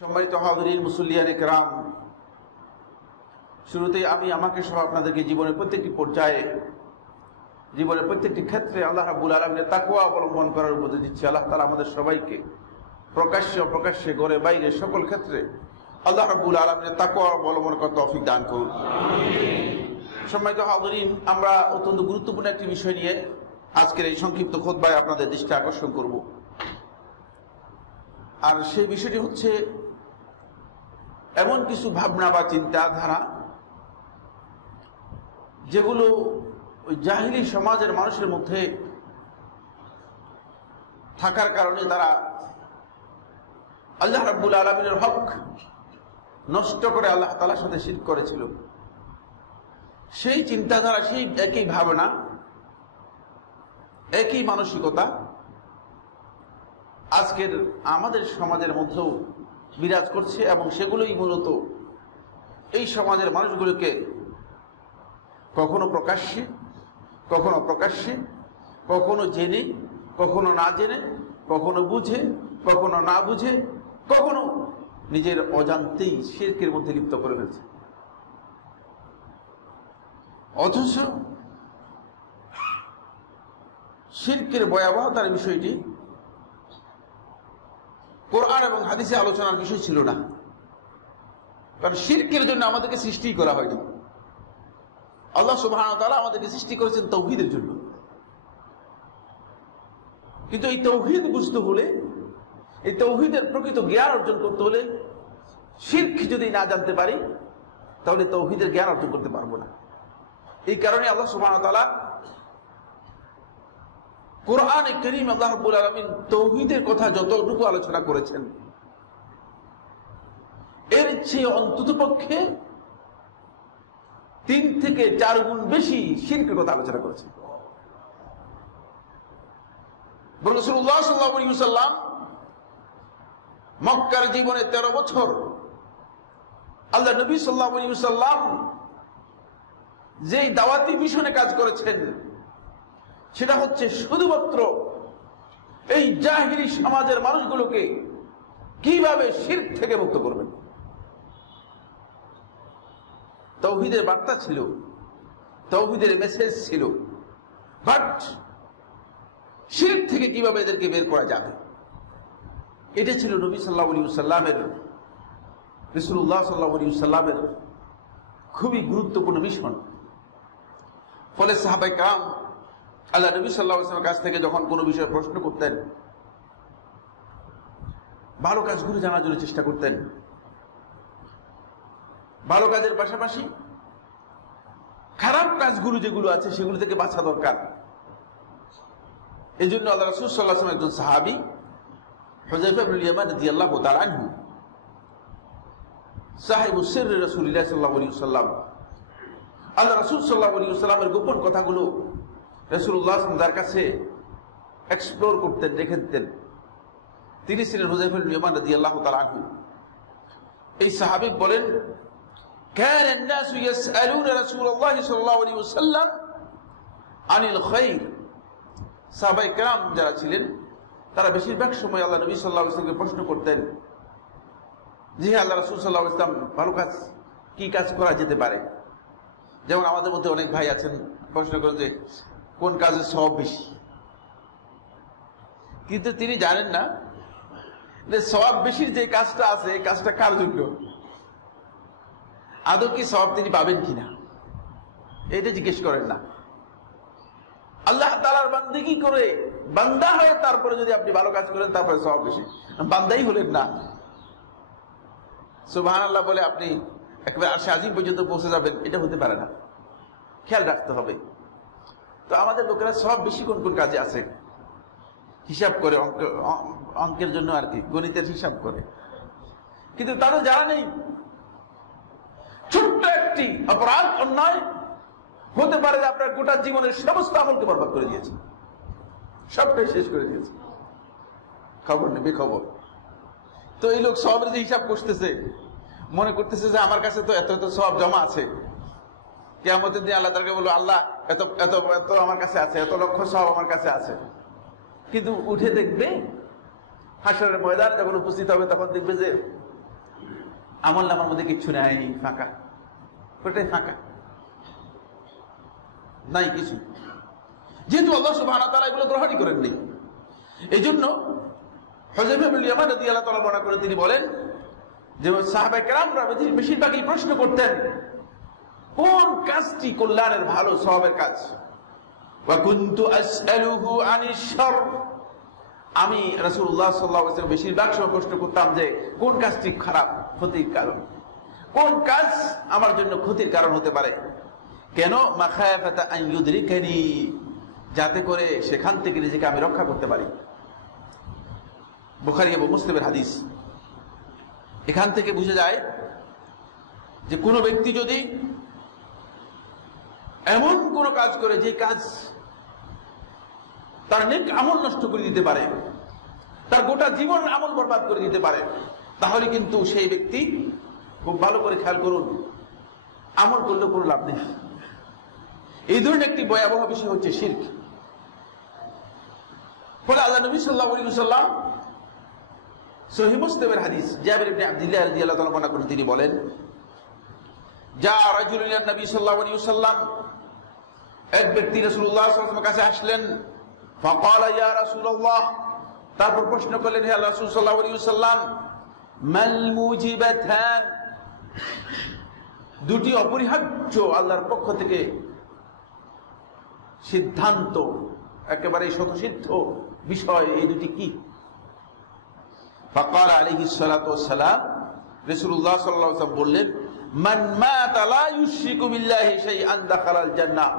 সম্মানিত হাজিরিন, মুসল্লিয়ানে কেরাম, শুরুতেই আমি আমাকে সহ আপনাদেরকে জীবনের প্রত্যেকটি পর্যায়ে, জীবনের প্রত্যেকটি ক্ষেত্রে আল্লাহ রাব্বুল আলামিনের তাকওয়া অবলম্বন করার উপদেশ দিচ্ছি। আল্লাহ তাআলা আমাদের সবাইকে প্রকাশ্যে ঘরে বাইরে সকল ক্ষেত্রে আল্লাহ রাব্বুল আলামিনের তাকওয়া অবলম্বন করার তৌফিক দান করুন। সম্মানিত হাজিরিন, আমরা অত্যন্ত গুরুত্বপূর্ণ একটি বিষয় নিয়ে আজকের এই সংক্ষিপ্ত খুতবায় আপনাদের দৃষ্টি আকর্ষণ করব। আর সেই বিষয়টি হচ্ছে এমন কিছু ভাবনা বা চিন্তাধারা যেগুলো ওই জাহিলি সমাজের মানুষের মধ্যে থাকার কারণে তারা আল্লাহ রাব্বুল আলামিনের হক নষ্ট করে আল্লাহ তাআলার সাথে শিরক করেছিল। সেই চিন্তাধারা, সেই একই ভাবনা, একই মানসিকতা আজকের আমাদের সমাজের মধ্যেও বিরাজ করছে এবং সেগুলোই মূলত এই সমাজের মানুষগুলোকে কখনো প্রকাশ্যে, কখনো জেনে, কখনো না জেনে, কখনো বুঝে, কখনো না বুঝে, কখনো নিজের অজান্তেই শিরকের মধ্যে লিপ্ত করে ফেলছে। অথচ শিরকের ভয়াবহতার বিষয়টি কোরআন এবং হাদিসে আলোচনার বিষয় ছিল না, কারণ শিরকের জন্য আমাদেরকে সৃষ্টি করা হয়নি। আল্লাহ সুবহানাহু ওয়া তাআলা আমাদেরকে সৃষ্টি করেছেন তাওহীদের জন্য। কিন্তু এই তাওহীদ বুঝতে হলে, এই তাওহীদের প্রকৃত জ্ঞান অর্জন করতে হলে শিরক যদি না জানতে পারি তাহলে তাওহীদের জ্ঞান অর্জন করতে পারবো না। এই কারণে আল্লাহ সুবহানাহু ওয়া তাআলা কোরআনে কারীম আল্লাহ রাব্বুল আলামিন তাওহীদের কথা যতটুকু আলোচনা করেছেন এর চেয়ে অন্ততপক্ষে 3 থেকে 4 গুণ বেশি শিরকের কথা আলোচনা করেছেন। রাসূলুল্লাহ সাল্লাল্লাহু আলাইহি ওয়াসাল্লাম মক্কার জীবনে 13 বছর আল্লাহ নবী সাল্লাল্লাহু আলাইহি ওয়াসাল্লাম যেই দাওয়াতি মিশনে কাজ করেছেন সেটা হচ্ছে শুধুমাত্র এই জাহিলি সমাজের মানুষগুলোকে কিভাবে শিরক থেকে মুক্ত করবেন। তাওহীদের বার্তা ছিল, তাওহীদের মেসেজ ছিল, বাট শিরক থেকে কিভাবে এদেরকে বের করা যাবে, এটা ছিল নবী সাল্লাল্লাহু আলাইহি ওয়াসাল্লামের, রাসূলুল্লাহ সাল্লাল্লাহু আলাইহি ওয়াসাল্লামের খুবই গুরুত্বপূর্ণ মিশন। ফলে সাহাবায়ে কেরাম আল্লাহ নবী সাল্লাল্লাহু আলাইহি ওয়াসাল্লামের কাছ থেকে যখন কোনো বিষয়ে প্রশ্ন করতেন, ভালো কাজগুলো জানার জন্য চেষ্টা করতেন। ভালো কাজের পাশাপাশি খারাপ কাজগুলো যেগুলো আছে সেগুলো থেকে বাঁচা দরকার। এই জন্য আল্লাহ রাসূল সাল্লাল্লাহু আলাইহি ওয়াসাল্লাম একজন সাহাবী হুযায়ফা ইবনে ইয়ামান রাদিয়াল্লাহু তাআলা আনহু, সাহিবুস সিররি রাসূলুল্লাহ সাল্লাল্লাহু আলাইহি ওয়াসাল্লাম, আল্লাহ রাসূল সাল্লাল্লাহু আলাইহি ওয়াসাল্লামের গোপন কথাগুলো রাসূলুল্লাহ তার কাছে এক্সপ্লোর করতেন, রেখে দিতেন। তিনি ছিলেন হুযায়ফা ইবনে ইয়ামান রাদিয়াল্লাহু তাআলা আনহু। এই সাহাবী বলেন, কানা الناس يسألون رسول الله صلى الله عليه وسلم عن الخير। সাহাবায়ে কেরাম যারা ছিলেন তারা বেশিরভাগ সময় আল্লাহ নবী সাল্লাল্লাহু আলাইহি ওয়াসাল্লামকে প্রশ্ন করতেন যে আল্লাহ রাসূল সাল্লাল্লাহু আলাইহি ওয়াসাল্লাম ভালো কাজ কি কাজ করা যেতে পারে। যেমন আমাদের মধ্যে অনেক ভাই আছেন প্রশ্ন করেন যে কোন কাজে সওয়াব বেশি, কিন্তু তিনি জানেন না যে সওয়াব বেশির যে কাজটা আছে এই কাজটা কার জন্য, আদৌ কি সওয়াব তিনি পাবেন কিনা এটা জিজ্ঞেস করেন না। আল্লাহ তাআলার বান্দেগী করে বান্দা হয়ে তারপরে যদি আপনি ভালো কাজ করেন তারপরে সওয়াব বেশি, বান্দাই হলেন না, সুবহানাল্লাহ বলে আপনি একেবারে আরশে আজিম পর্যন্ত পৌঁছে যাবেন, এটা হতে পারে না। খেয়াল রাখতে হবে। তো আমাদের লোকেরা সওয়াব বেশি কোন কোন কাজে আছে হিসাব করে, অঙ্কের জন্য আর কি গণিতের হিসাব করে, কিন্তু তাদের জানা নেই ছোট্ট একটি অপরাধ, অন্যায় হতে পারে যে আপনার গোটা জীবনের সমস্ত আমলকে বরবাদ করে দিয়েছে, সবটাই শেষ করে দিয়েছে, খবর নেই, বেখবর। তো এই লোক সওয়াবের যে হিসাব করতেছে মনে করতেছে যে আমার কাছে তো এত এত সওয়াব জমা আছে, কিয়ামতের দিন আল্লাহ তাআলাকে বলবো, আল্লাহ এত এত এত আমার কাছে আছে, এত লক্ষ সওয়াব আমার কাছে আছে। কিন্তু উঠে দেখবে হাসরের ময়দানে যখন উপস্থিত হবে তখন দেখবে যে আমল নামার মধ্যে কিচ্ছু নাই, ফাঁকা, ওটাই ফাঁকা, নাই কিছু। যেহেতু আল্লাহ সুবহানাহু ওয়া তাআলা এগুলো গ্রহণই করেননি, এই জন্য হুযায়ফা বিন ইয়ামান রাদিয়াল্লাহু তাআলা বর্ণনা করে তিনি বলেন যে সাহাবায়ে কেরামরা বেশিরভাগই প্রশ্ন করতেন কোন কাজটি কল্যাণের ভালো সওয়াবের কাজ। ওয়া কুনতু আসআলুহু আনিশ শার, আমি রাসূলুল্লাহ সাল্লাল্লাহু আলাইহি ওয়াসাল্লাম বেশিরভাগ সময় প্রশ্ন করতাম যে কোন কাজটি খারাপ, ক্ষতির কারণ, কোন কাজ আমার জন্য ক্ষতির কারণ হতে পারে। কেন? মাখায়াফাতা আন ইউদরিকানি, যাতে করে সেখান থেকে নিজেকে আমি রক্ষা করতে পারি। বুখারী এবং মুসলিমের হাদিস। এখান থেকে বোঝা যায় যে কোনো ব্যক্তি যদি এমন কোন কাজ করে যে কাজ তার নেক আমল নষ্ট করে দিতে পারে, তার গোটা জীবন আমল বরবাদ করে দিতে পারে, তাহলে কিন্তু সেই ব্যক্তি, খুব ভালো করে খেয়াল করুন, আমল করলে কোনো লাভ নেই। এই ধরনের একটি ভয়াবহ বিষয় হচ্ছে শিরক। ফলে আল্লাহ নবী সাল্লাল্লাহু আলাইহি ওয়াসাল্লাম সহিহ মুসলিমের হাদিস জাবির ইবনে আব্দুল্লাহ রাদিয়াল্লাহু তাআলা বর্ণনা করেন, তিনি বলেন যা রাজুলুন ইলা নবী সাল্লাল্লাহু আলাইহি ওয়াসাল্লাম, এক ব্যক্তি রাসূলুল্লাহ সাল্লাল্লাহু আলাইহি ওয়াসাল্লামের কাছে আসলেন। ফাকালা ইয়া রাসূলুল্লাহ, তারপর প্রশ্ন করলেন, হে রাসূল সাল্লাল্লাহু আলাইহি ওয়াসাল্লাম, মাল মুজিবাতান, দুটি অপরিহার্য আল্লাহর পক্ষ থেকে সিদ্ধান্ত, একেবারে স্বতঃসিদ্ধ বিষয়, এই দুটি কি? ফাকাল আলাইহিস সালাতু ওয়াস সালাম, রাসূলুল্লাহ সাল্লাল্লাহু আলাইহি ওয়াসাল্লাম বললেন, মান মাতা লা ইউশরিকু বিল্লাহি শাইআন দাখালাল জান্নাহ,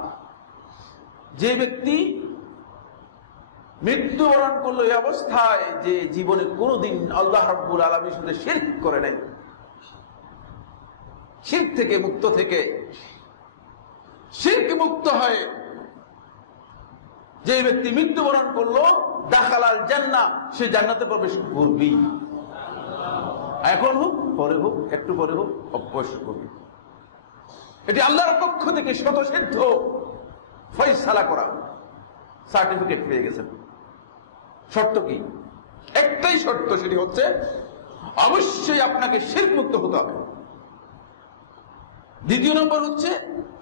যে ব্যক্তি মৃত্যুবরণ করলো এই অবস্থায় যে জীবনে কোনোদিন আল্লাহ রাব্বুল আলামিনের সাথে শিরক করে নাই, শিরক থেকে মুক্ত, থেকে শিরক মুক্ত হয় যে ব্যক্তি মৃত্যুবরণ করলো, দাখালাল জান্নাহ, সে জান্নাতে প্রবেশ করবেই। এখন হোক, পরে হোক, একটু পরে হোক, অবশ্য করবে। এটি আল্লাহর পক্ষ থেকে স্বতঃসিদ্ধ ফয়সালা করা, সার্টিফিকেট পেয়ে গেছেন। শর্ত কি? একটাই শর্ত, সেটি হচ্ছে অবশ্যই আপনাকে শিরক মুক্ত হতে হবে। দ্বিতীয় নম্বর হচ্ছে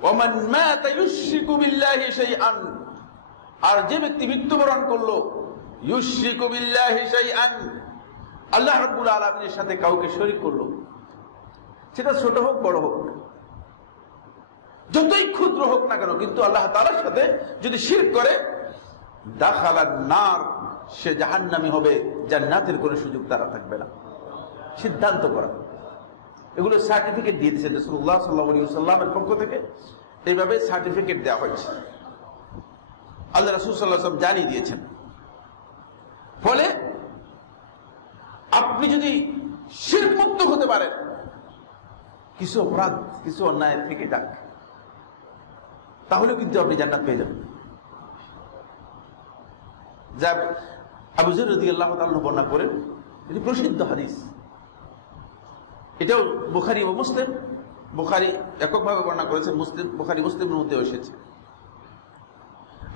ওয়ামান মাতা ইউশরিকু বিল্লাহি শাইআন, আর যে ব্যক্তি মৃত্যুবরণ করলো ইউশরিকু বিল্লাহি শাইআন, আল্লাহ রাব্বুল আলামিনের সাথে কাউকে শরীক করলো, সেটা ছোট হোক বড় হোক, যতই ক্ষুদ্র হোক না কেন, কিন্তু আল্লাহ তাআলার সাথে যদি শিরক করে, দাখালান নার, সে জাহান্নামী হবে, জান্নাতের কোনো সুযোগ তারা থাকবে না। সিদ্ধান্ত করা, এগুলো সার্টিফিকেট দিয়ে দিয়েছেন রাসূলুল্লাহ সাল্লাল্লাহু আলাইহি ওয়াসাল্লামের পক্ষ থেকে, এইভাবে সার্টিফিকেট দেওয়া হয়েছে, আল্লাহ রাসূল সাল্লাল্লাহু আলাইহি ওয়াসাল্লাম জানিয়ে দিয়েছেন। ফলে আপনি যদি শিরক মুক্ত হতে পারেন, কিছু অপরাধ, কিছু অন্যায় থেকে যাক, তাহলে কিন্তু আপনি জান্নাত পেয়ে যাবেন। যা আবু যর রাদিয়াল্লাহু তাআলা বর্ণনা করেন, এটি প্রসিদ্ধ হাদিস, এটাও বুখারী ও মুসলিম, বুখারী এককভাবে বর্ণনা করেছেন, মুসলিম, বুখারী মুসলিমের মধ্যে এসেছে।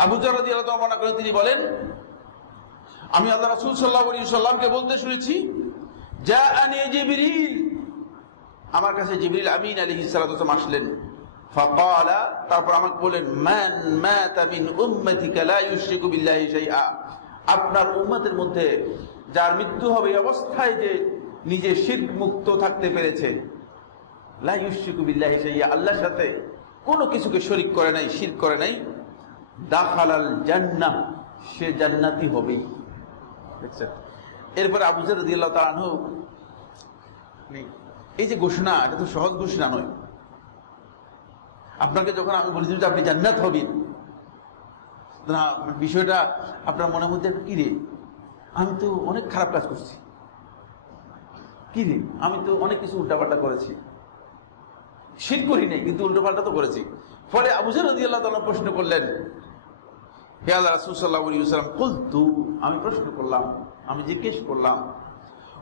আবু যর রাদিয়াল্লাহু তাআলা বর্ণনা করেন, তিনি বলেন, আমি আল্লাহ রাসূল সাল্লাল্লাহু আলাইহি ওয়াসাল্লামকে বলতে শুনেছি, জাআনি জিবরিল, আমার কাছে জিবরিল আমিন আলাইহিস সালাতু ওয়াস সালাম আসলেন। ফাকালা, তারপর আমাকে বলেন, মান মাতা মিন উম্মতিকা লা ইউশরিকু বিল্লাহি শাইআ, আপনার উম্মতের মধ্যে যার মৃত্যু হবে এই অবস্থায় যে নিজে শিরক মুক্ত থাকতে পেরেছে, লা ইউশরিকু বিল্লাহি শাইআ, আল্লাহর সাথে কোনো কিছুকে শরীক করে নাই, শিরক করে নাই, দাখালাল জান্নাহ, সে জান্নাতি হবেই। দেখছেন? এরপরে আবু যর রাদিয়াল্লাহু তাআলা আনহু, এই যে ঘোষণা, এটা তো সহজ ঘোষণা নয়। আপনাকে যখন আমি বলেছি যে আপনি জান্নাত হবেন, না বিষয়টা আপনার মনের মধ্যে কি রে, আমি তো অনেক খারাপ কাজ করছি, কি রে আমি তো অনেক কিছু উল্টাপাল্টা করেছি, শিরক করি নাই কিন্তু উল্টাপাল্টা তো করেছি। ফলে আবু যর রাদিয়াল্লাহু তাআলা প্রশ্ন করলেন, হে আল্লাহ রাসূল সাল্লাল্লাহু আলাইহি ওয়াসাল্লাম, কুলতু, আমি প্রশ্ন করলাম, আমি জিজ্ঞেস করলাম,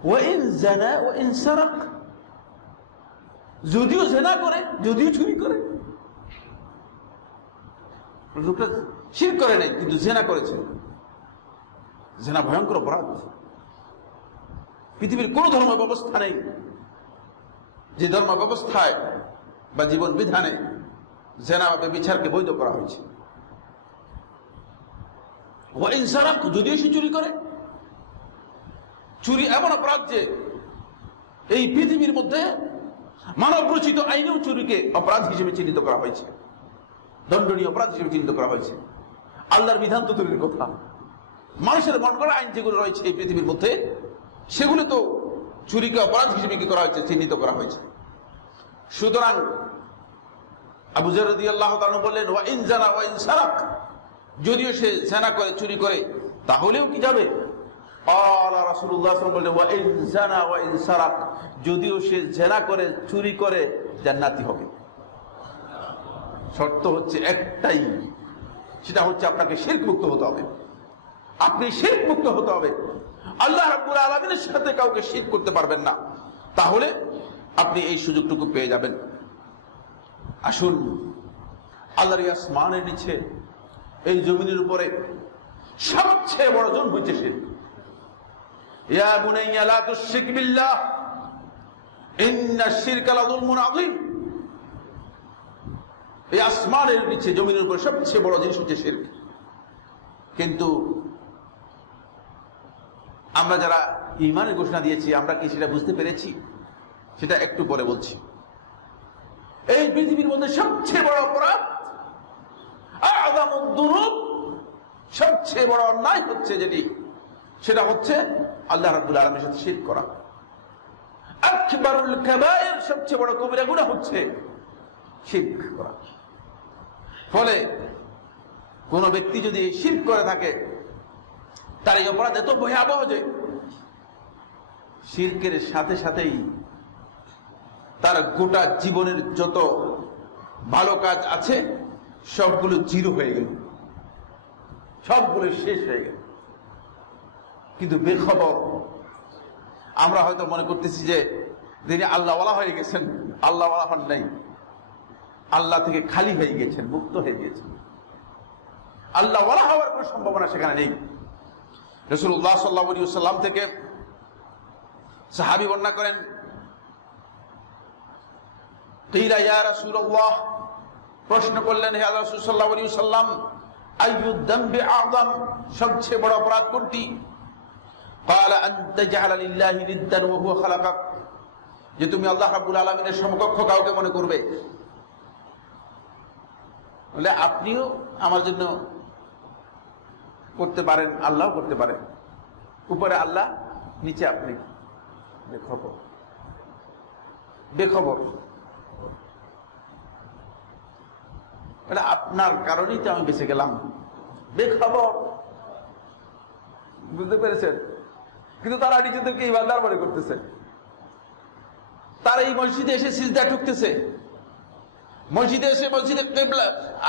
ওয়া ইন জানা ওয়া ইন সারাক, যদিও জিনা করে, যদিও চুরি করে, লোকটা শিরক করে নাই কিন্তু জিনা করেছে, জিনা ভয়ঙ্কর অপরাধ, পৃথিবীর কোন ধর্ম ব্যবস্থা নেই যে ধর্ম ব্যবস্থায় বা জীবন বিধানে জেনা বা ব্যভিচারকে বৈধ করা হয়েছে। ও ইনসারাক, যদিও সে চুরি করে, চুরি এমন অপরাধ যে এই পৃথিবীর মধ্যে মানব রচিত আইনেও চুরিকে অপরাধ হিসেবে চিহ্নিত করা হয়েছে, দণ্ডনীয় অপরাধ হিসেবে চিহ্নিত করা হয়েছে। আল্লাহর বিধান তো দূরের কথা, মানুষের মন গড়া আইন যেগুলো রয়েছে এই পৃথিবীর মধ্যে, সেগুলো তো চুরিকে অপরাধ হিসেবে কি করা হয়েছে, চিহ্নিত করা হয়েছে। সুতরাং আবু যর রাদিয়াল্লাহু তাআলা বললেন, ওয়া ইন জানা ওয়া ইন সারাক, যদিও সে জেনা করে, চুরি করে, তাহলেও কি যাবে? আল্লাহ রাসূলুল্লাহ সাল্লাল্লাহু আলাইহি ওয়াসাল্লাম বললেন, ওয়া ইন জানা ওয়া ইন সারাক, যদিও সে জেনা করে, চুরি করে, জান্নাতি হবে। শর্ত হচ্ছে একটাই, সেটা হচ্ছে আপনাকে শিরক মুক্ত হতে হবে। আপনি শিরক মুক্ত হতে হবে, আল্লাহ রাব্বুল আলামিনের সাথে কাউকে শিরক করতে পারবেন না, তাহলে আপনি এই সুযোগটুকু পেয়ে যাবেন। আসুন, আল্লাহর আসমানের নিচে এই জমিনের উপরে সবচেয়ে বড় জুলম হচ্ছে শিরক। ইয়া বুনাইয়া লা তুশরিক বিল্লাহ ইন্নাশ শিরকা লাযুলমুন আযীম। এই আসমানের নিচে জমিনের উপরে সবচেয়ে বড় জিনিস হচ্ছে শিরক। কিন্তু আমরা যারা ঈমানের ঘোষণা দিয়েছি, আমরা কি সেটা বুঝতে পেরেছি? সেটা একটু পরে বলছি। এই পৃথিবীর মধ্যে সবচেয়ে বড় অপরাধ, আযমুদ যুনুব, সবচেয়ে বড় অন্যায় হচ্ছে যেটি, সেটা হচ্ছে আল্লাহ রাব্বুল আলামিনের সাথে শিরক করা। আকবারুল কাবায়ের, সবচেয়ে বড় কবিরা গুনাহ হচ্ছে শিরক করা। ফলে কোন ব্যক্তি যদি এই শিরক করে থাকে, তার এই অপরাধ এত ভয়াবহ যে শিরকের সাথে সাথেই তার গোটা জীবনের যত ভালো কাজ আছে সবগুলো জিরো হয়ে গেল, সবগুলো শেষ হয়ে গেল। কিন্তু বেখবর আমরা হয়তো মনে করতেছি যে তিনি আল্লাহওয়ালা হয়ে গেছেন, আল্লাহওয়ালা হন নাই, আল্লাহ থেকে খালি হয়ে গেছেন, মুক্ত হয়ে গেছেন। আল্লাহওয়ালা হওয়ার কোনো সম্ভাবনা সেখানে নেই। রাসূলুল্লাহ সাল্লাল্লাহু আলাইহি ওয়াসাল্লাম থেকে সাহাবী বর্ণনা করেন, কিলা ইয়া রাসূলুল্লাহ, প্রশ্ন করলেন, হে আল্লাহর রাসূল সাল্লাল্লাহু আলাইহি ওয়াসাল্লাম, আইয়ুদ যামবি আযম, সবচেয়ে বড় অপরাধ কোনটি? ক্বালা আন তাজআলা লিল্লাহি নিদ্দান ওয়া হুয়া খালাকাক, যে তুমি আল্লাহ রাব্বুল আলামিনের সমকক্ষ কাউকে মনে করবে। বলে আপনিও আমার জন্য করতে পারেন, আল্লাহও করতে পারেন, উপরে আল্লাহ, নিচে আপনি। বেখবর, বেখবর। আপনার কারণেই তো আমি বেঁচে গেলাম, বেখবর। বুঝতে পেরেছেন? কিন্তু তারা নিজেদেরকে ইবাদত মনে করতেছে, তারা এই মসজিদে এসে সিজদা ঠুকতেছে, মসজিদে এসে মসজিদে কিবলা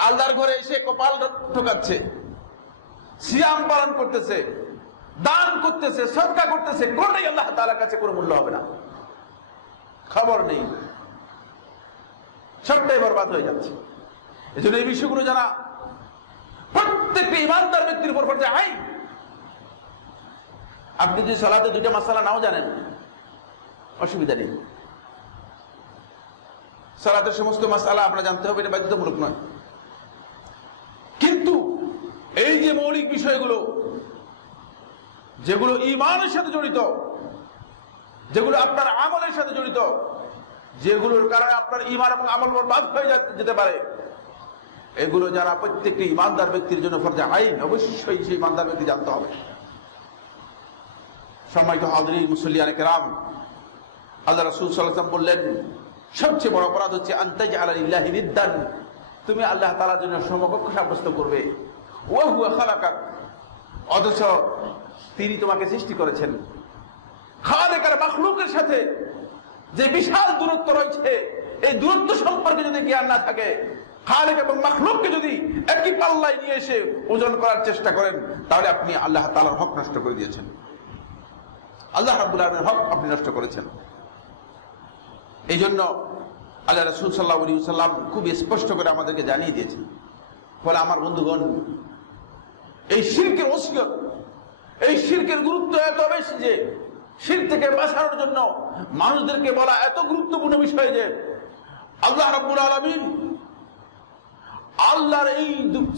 আল্লাহর ঘরে এসে কপাল ঠোকাচ্ছে, সিয়াম পালন করতেছে, দান করতেছে, সদকা করতেছে, কোনটাই আল্লাহ তাআলার কাছে কোনো মূল্য হবে না। খবর নেই, সবটাই বরবাদ হয়ে যাচ্ছে। এজন্য এই বিষয়গুলো যারা প্রত্যেকটি ইমানদার ব্যক্তির উপর পড়ছে আইন। আপনি যদি সালাতে দুইটা মাসালা নাও জানেন, অসুবিধা নেই, সালাতের সমস্ত মাসালা আপনারা জানতে হবে, এটা বাধ্যতামূলক নয়। কিন্তু এই যে মৌলিক বিষয়গুলো, যেগুলো ঈমানের সাথে জড়িত, যেগুলো আপনার আমলের সাথে জড়িত, যেগুলোর কারণে আপনার ঈমান এবং আমল বরবাদ হয়ে যেতে পারে, এগুলো যারা প্রত্যেকটি ঈমানদার ব্যক্তির জন্য ফরজে আইন, অবশ্যই সেই ঈমানদার ব্যক্তি জানতে হবে। সম্মানিত হাজিরিন, মুসল্লিয়ানে কেরাম, আল্লাহ রাসূল সাল্লাল্লাহু আলাইহি ওয়াসাল্লাম বললেন, সবচেয়ে বড় অপরাধ হচ্ছে আন তাজআলা লিল্লাহি নিদ্দান, তুমি আল্লাহ তাআলার জন্য সমকক্ষ সাব্যস্ত করবে। ওয়া হুয়া খালাকাক, অথচ তিনি তোমাকে সৃষ্টি করেছেন। খালেক আর মাখলুকের সাথে যে বিশাল দূরত্ব রয়েছে, এই দূরত্ব সম্পর্কে যদি জ্ঞান না থাকে, খালেক এবং মাখলুককে যদি একই পাল্লায় নিয়ে এসে ওজন করার চেষ্টা করেন, তাহলে আপনি আল্লাহ তাআলার হক নষ্ট করে দিয়েছেন, আল্লাহ রাব্বুল আলামিনের হক আপনি নষ্ট করেছেন। এই জন্য আল্লাহ রাসূল সাল্লাল্লাহু আলাইহি ওয়াসাল্লাম খুব স্পষ্ট করে আমাদেরকে জানিয়ে দিয়েছেন। ফলে আমার বন্ধুগণ, এই শিরকের ওসিয়ত, এই শিরকের গুরুত্ব এত বেশি যে শিরক থেকে বাঁচানোর জন্য মানুষদেরকে বলা এত গুরুত্বপূর্ণ বিষয় যে আল্লাহ রাব্বুল আলামিন আল্লাহর এই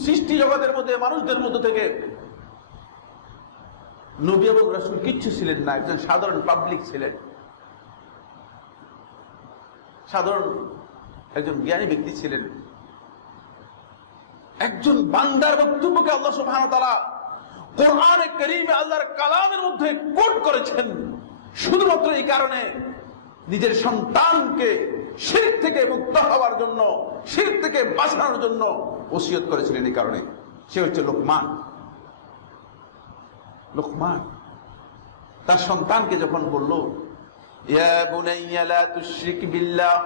সৃষ্টি জগতের মধ্যে মানুষদের মধ্য থেকে নবী এবং রাসূল কিচ্ছু ছিলেন না, একজন সাধারণ পাবলিক ছিলেন, সাধারণ একজন জ্ঞানী ব্যক্তি ছিলেন। একজন বান্দার বক্তব্যকে আল্লাহ সুবহানাহু ওয়া তাআলা কোরআনে কারীমে আল্লাহর কালামের মধ্যে কোট করেছেন শুধুমাত্র এই কারণে, নিজের সন্তানকে শিরক থেকে মুক্ত হওয়ার জন্য, শিরক থেকে বাঁচানোর জন্য ওসিয়ত করেছিলেন। এই কারণে সে হচ্ছে লোকমান। লোকমান তার সন্তানকে যখন বলল, ইয়া বুনাইয়া লা তুশরিক বিল্লাহ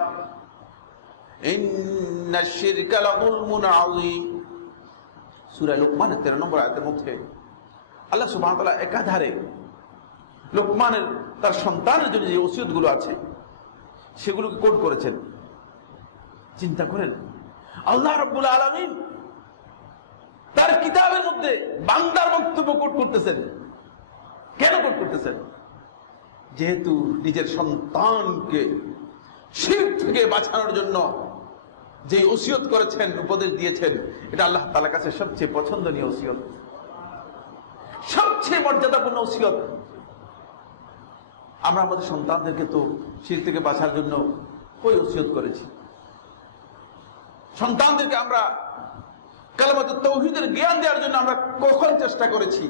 ইন্নাশ শিরকা লাযুলমুন আযীম, সূরা লোকমানের 13 নম্বর আয়াতের মধ্যে আল্লাহ সুবহানাহু ওয়া তাআলা একাধারে লোকমানের তার সন্তানের জন্য যে ওসিয়তগুলো আছে সেগুলোকে কোট করেছেন। চিন্তা করেন, আল্লাহ রাব্বুল আলামিন তার কিতাবের মধ্যে বান্দার বক্তব্য কোট করতেছেন। কেন কোট করতেছেন? যেহেতু নিজের সন্তানকে শিরক থেকে বাঁচানোর জন্য যে ওসিয়ত করেছেন, উপদেশ দিয়েছেন, এটা আল্লাহ তাআলার কাছে সবচেয়ে পছন্দনীয় ওসিয়ত, সবচেয়ে মর্যাদাপূর্ণ ওসিয়ত। আমরা আমাদের সন্তানদেরকে তো শিরক থেকে বাঁচার জন্য ওই ওসিয়ত করেছি। সন্তানদেরকে আমরা কালেমাতুত তাওহীদের জ্ঞান দেওয়ার জন্য আমরা কখন চেষ্টা করেছি?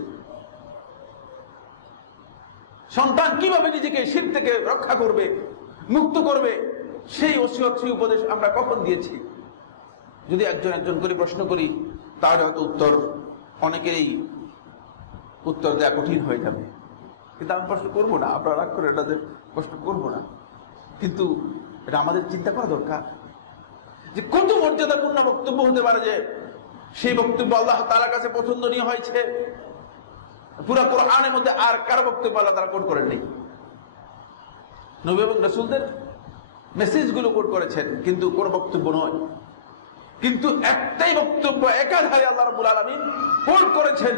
সন্তান কিভাবে নিজেকে শিরক থেকে রক্ষা করবে, মুক্ত করবে, সেই ওসিয়ত, সেই উপদেশ আমরা কখন দিয়েছি? যদি একজন একজন করে প্রশ্ন করি তাহলে হয়তো উত্তর অনেকেরই উত্তর দেওয়া কঠিন হয়ে যাবে। কিন্তু আমি প্রশ্ন করবো না, আপনারা রাগ করে এটাদের প্রশ্ন করবো না, কিন্তু এটা আমাদের চিন্তা করা দরকার যে কত মর্যাদাপূর্ণ বক্তব্য হতে পারে যে সেই বক্তব্য আল্লাহ তাআলার কাছে পছন্দনীয় হয়েছে। পুরো কোরআনের মধ্যে আর কারো বক্তব্য আল্লাহ তাআলা কোট করেননি। নবী এবং রাসূলদের মেসেজগুলো কোট করেছেন, কিন্তু কোন বক্তব্য নয়। কিন্তু একটাই বক্তব্য একাধারে আল্লাহ রাব্বুল আলামিন কোট করেছেন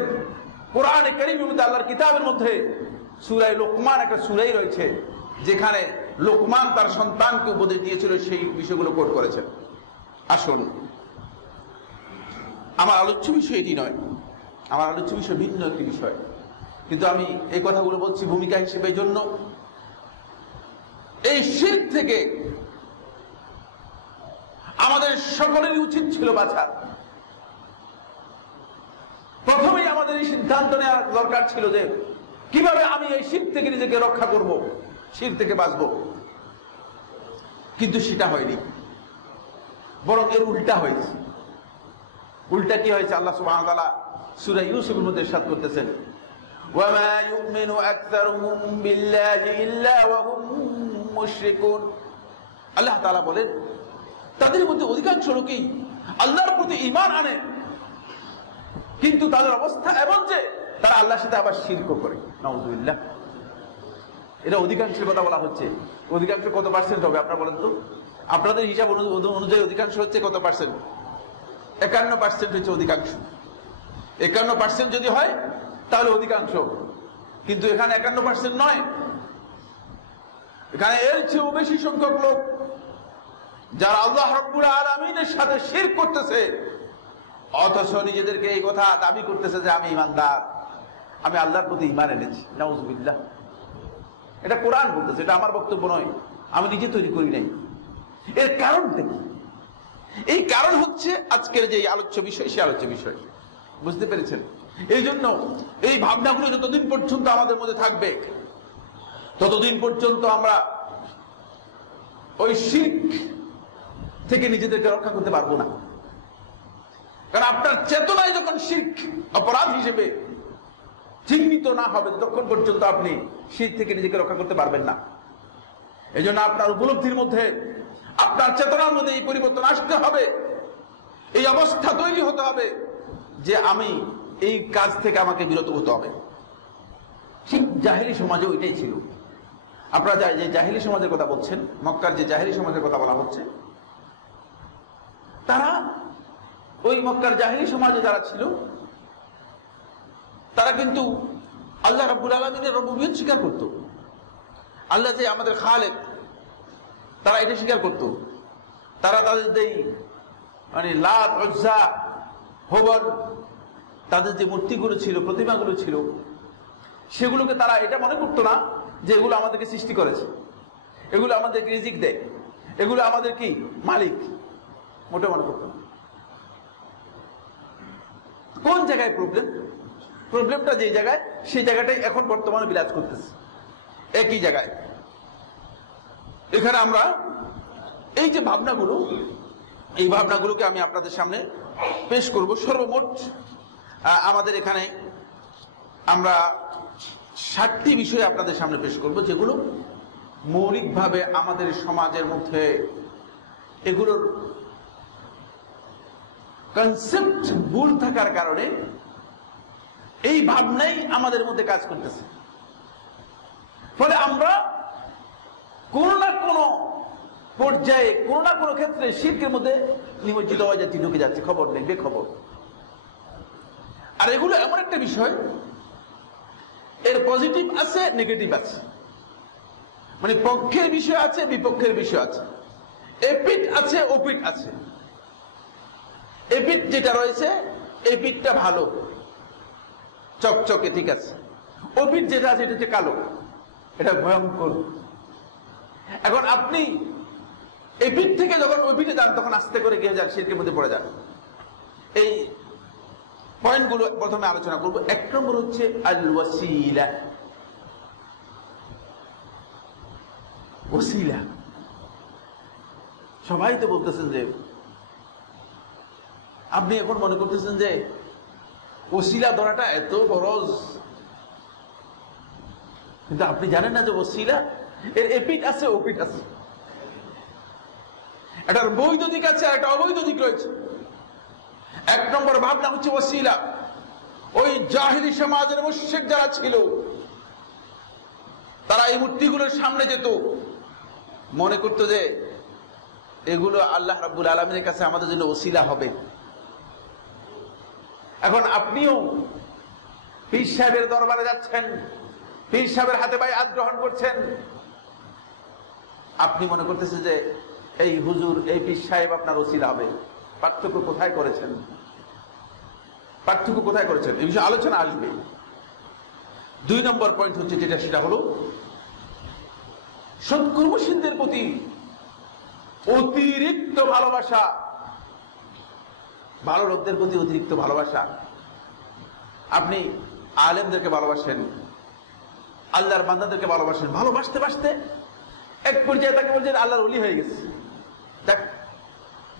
কোরআনে কারীমের মধ্যে, আল্লাহর কিতাবের মধ্যে। সূরা লোকমান একটা সূরাই রয়েছে যেখানে লোকমান তার সন্তানকে উপদেশ দিয়েছিল, সেই বিষয়গুলো কোট করেছেন। আসুন, আমার আলোচ্য বিষয় এটি নয়, আমার আলোচ্য বিষয় ভিন্ন একটি বিষয়, কিন্তু আমি এই কথাগুলো বলছি ভূমিকা হিসেবে। এই জন্য এই শিরক থেকে আমাদের সকলেরই উচিত ছিল বাঁচার। প্রথমেই আমাদের এই সিদ্ধান্ত নেওয়া দরকার ছিল যে কিভাবে আমি এই শিরক থেকে নিজেকে রক্ষা করব, শিরক থেকে বাঁচব। কিন্তু সেটা হয়নি, বরং এর উল্টা হয়েছে। উল্টা কি হয়েছে? আল্লাহ সুবহানাহু ওয়া তাআলা সূরা ইউসুফের মধ্যে ইরশাদ করতেছেন, ওয়া মা ইউমিনু আকসারুহুম বিল্লাহি ইল্লা ওয়া হুম মুশরিকুন। আল্লাহ তাআলা বলেন, তাদের মধ্যে অধিকাংশ লোকই আল্লাহর প্রতি ঈমান আনে, কিন্তু তাদের অবস্থা এমন যে তারা আল্লাহর সাথে আবার শিরক করে। নাউযুবিল্লাহ। এটা অধিকাংশের কথা বলা হচ্ছে। অধিকাংশ কত পার্সেন্ট হবে আপনারা বলেন তো? আপনাদের হিসাব অনুযায়ী অধিকাংশ হচ্ছে কত পার্সেন্ট? 51% হচ্ছে অধিকাংশ। 51% যদি হয় তাহলে অধিকাংশ, কিন্তু এখানে 51% নয়, এখানে এর চেয়েও বেশি সংখ্যক লোক যারা আল্লাহ রাব্বুল আলামিনের সাথে শিরক করতেছে, অথচ নিজেদেরকে এই কথা দাবি করতেছে যে আমি ঈমানদার, আমি আল্লাহর প্রতি ঈমান এনেছি। নাউযুবিল্লাহ। এটা কোরআন বলতেছে, এটা আমার বক্তব্য নয়, আমি নিজে তৈরি করি নাই। এর কারণটা কি? এই কারণ হচ্ছে আজকের যে আলোচ্য বিষয়, সে আলোচ্য বিষয়। বুঝতে পেরেছেন? এই জন্য এই ভাবনাগুলো যতদিন পর্যন্ত আমাদের মধ্যে থাকবে ততদিন পর্যন্ত আমরা ওই শিরক থেকে নিজেদেরকে রক্ষা করতে পারবো না। কারণ আপনার চেতনায় যখন শিরক অপরাধ হিসেবে চিহ্নিত না হবে ততক্ষণ পর্যন্ত আপনি শিরক থেকে নিজেকে রক্ষা করতে পারবেন না। এই জন্য আপনার উপলব্ধির মধ্যে, আপনার চেতনার মধ্যে এই পরিবর্তন আসতে হবে, এই অবস্থা তৈরি হতে হবে যে আমি এই কাজ থেকে আমাকে বিরত হতে হবে। ঠিক জাহেলি সমাজে ওইটাই ছিল। আপনারা যে জাহেলি সমাজের কথা বলছেন, মক্কার যে জাহেলি সমাজের কথা বলা হচ্ছে, তারা ওই মক্কার জাহেলি সমাজে যারা ছিল তারা কিন্তু আল্লাহ রাব্বুল আলামিনের রুবুবিয়ত স্বীকার করত। আল্লাহ যে আমাদের খালেক, তারা এটা স্বীকার করত। তারা তাদের মানে লাত, উজ্জা, হুবল, তাদের যে মূর্তিগুলো ছিল, প্রতিমাগুলো ছিল, সেগুলোকে তারা এটা মনে করতো না যে এগুলো আমাদেরকে সৃষ্টি করেছে, এগুলো আমাদেরকে রিজিক দেয়, এগুলো আমাদের কি মালিক, মোটে মনে করতো না। কোন জায়গায় প্রবলেমটা যে জায়গায়, সেই জায়গাটাই এখন বর্তমানে বিরাজ করতেছে। একই জায়গায় এখানে আমরা এই যে ভাবনাগুলো, এই ভাবনাগুলোকে আমি আপনাদের সামনে পেশ করব। সর্বমোট আমাদের এখানে আমরা 7টি বিষয় আপনাদের সামনে পেশ করব, যেগুলো মৌলিকভাবে আমাদের সমাজের মধ্যে এগুলোর কনসেপ্ট ভুল থাকার কারণে এই ভাবনাই আমাদের মধ্যে কাজ করতেছে। ফলে আমরা কোনো না কোনো পর্যায়ে, কোনো না কোনো ক্ষেত্রে শিরকের মধ্যে নিমজ্জিত হয়ে যাচ্ছি, ঢুকে যাচ্ছে, খবর নেই, বেখবর। আর এগুলো এমন একটা বিষয়, এর পজিটিভ আছে, নেগেটিভ আছে, মানে পক্ষের বিষয় আছে, বিপক্ষের বিষয় আছে, এপিট আছে, ওপিট আছে। এপিট যেটা রয়েছে, এপিটটা ভালো, চকচকে, ঠিক আছে। ওপিট যেটা আছে, এটা হচ্ছে কালো, এটা ভয়ঙ্কর। এখন আপনি এপিট থেকে যখন ওপিটে যান, তখন আস্তে করে গিয়ে যান, শিরকের মধ্যে পড়ে যান। এই পয়েন্টগুলো প্রথমে আলোচনা করব। 1 নম্বর হচ্ছে আল ওয়াসিলা। ওসিলা, সবাই তো বলতেছেন যে, আপনি এখন মনে করতেছেন যে ওসিলা ধরাটা এত ফরজ, কিন্তু আপনি জানেন না যে ওসিলা এর এপিট আছে, ওপিট আছে, এটার বৈধ দিক আছে আর একটা অবৈধ দিক রয়েছে। 1 নম্বর ভাবনা হচ্ছে ওসিলা। ওই জাহিলি সমাজের মুশরিক যারা ছিল, তারা এই মূর্তিগুলোর সামনে যেত, মনে করতো যে এগুলো আল্লাহ রাব্বুল আলামিনের কাছে আমাদের জন্য ওসিলা হবে। এখন আপনিও পীর সাহেবের দরবারে যাচ্ছেন, পীর সাহেবের হাতে বাইআত গ্রহণ করছেন, আপনি মনে করতেছেন যে এই হুজুর, এই পীর সাহেব আপনার ওসিলা হবে। পার্থক্য কোথায় করেছেন? পার্থক্য কোথায় করেছেন? এই বিষয়ে আলোচনা আসবে। 2 নম্বর পয়েন্ট হচ্ছে যেটা, সেটা হলো সৎকর্মশীলদের প্রতি অতিরিক্ত ভালোবাসা, ভালো লোকদের প্রতি অতিরিক্ত ভালোবাসা। আপনি আলেমদেরকে ভালোবাসেন, আল্লাহর বান্দাদেরকে ভালোবাসেন, ভালোবাসতে বাসতে এক পর্যায়ে তাকে বলছেন আল্লাহর ওলি হয়ে গেছে। দেখ,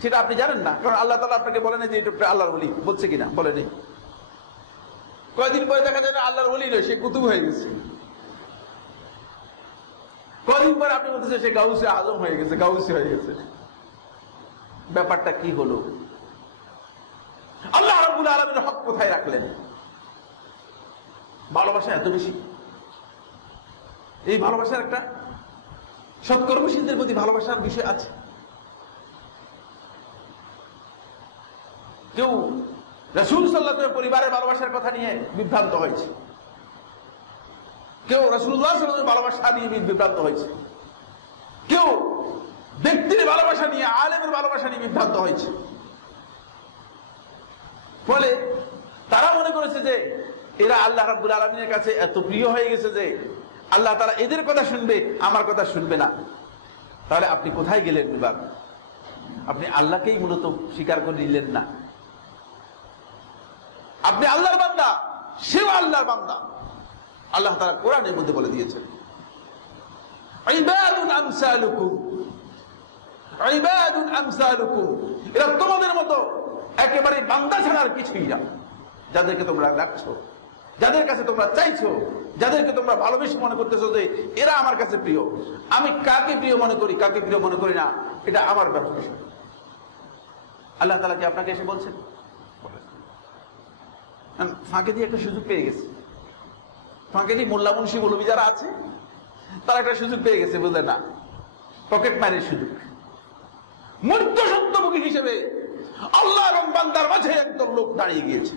সেটা আপনি জানেন না, কারণ আল্লাহ তাআলা আপনাকে বলেন যে এটা আল্লাহর ওলি, বলছে কিনা বলেনি। কয়দিন পরে দেখা যায় না আল্লাহর ওলি নয়, সে কুতুব হয়ে গেছে। কয়দিন পরে আপনি বলতেছেন সে গাউসে আজম হয়ে গেছে, গাউসি হয়ে গেছে। ব্যাপারটা কি হলো? আল্লাহ রাব্বুল আলামিনের হক কোথায় রাখলেন? ভালোবাসা এত বেশি। এই ভালোবাসার একটা সৎকর্মশীলদের প্রতি ভালোবাসার বিষয় আছে। কেউ রাসূল সাল্লাল্লাহু আলাইহি ওয়াসাল্লামের পরিবারের ভালোবাসার কথা নিয়ে বিভ্রান্ত হয়েছে, কেউ রাসূলুল্লাহ সাল্লাল্লাহু আলাইহি ওয়াসাল্লামের ভালোবাসা নিয়ে বিভ্রান্ত হয়েছে, কেউ ব্যক্তির ভালোবাসা নিয়ে, আলেমের ভালোবাসা নিয়ে বিভ্রান্ত হয়েছে। ফলে তারা মনে করেছে যে এরা আল্লাহ রাব্বুল আলামিনের কাছে এত প্রিয় হয়ে গেছে যে আল্লাহ তাআলা এদের কথা শুনবে, আমার কথা শুনবে না। তাহলে আপনি কোথায় গেলেন? এবার আপনি আল্লাহকেই মূলত স্বীকার করে নিলেন না। আপনি আল্লাহর বান্দা, সেও আল্লাহর বান্দা। আল্লাহ তাআলা কোরআনের মধ্যে বলে দিয়েছেন, ইবাদুন আমসালুকুম, ইবাদুন আমসালুকুম, এরা তোমাদের মতো একেবারে বান্দা ছাড়ার কিছুই না। যাদেরকে তোমরা ডাকছো, যাদের কাছে তোমরা চাইছো, যাদেরকে তোমরা ভালোবেসে মনে করতেছো যে এরা আমার কাছে প্রিয়, আমি কাকে প্রিয় মনে করি, কাকে প্রিয় মনে করি না, এটা আমার ব্যাপার। আল্লাহ তাআলা কি আপনাকে এসে বলছেন? ফাঁকে দিয়ে একটা সুযোগ পেয়ে গেছে, ফাঁকে দিয়ে মোল্লা মুন্সি মৌলবি যারা আছে তারা একটা সুযোগ পেয়ে গেছে, বুঝলেন না? পকেট মারের সুযোগ। মধ্য সত্যভোগী হিসেবে আল্লাহ এবং বান্দার মাঝে একদল লোক দাঁড়িয়ে গিয়েছে।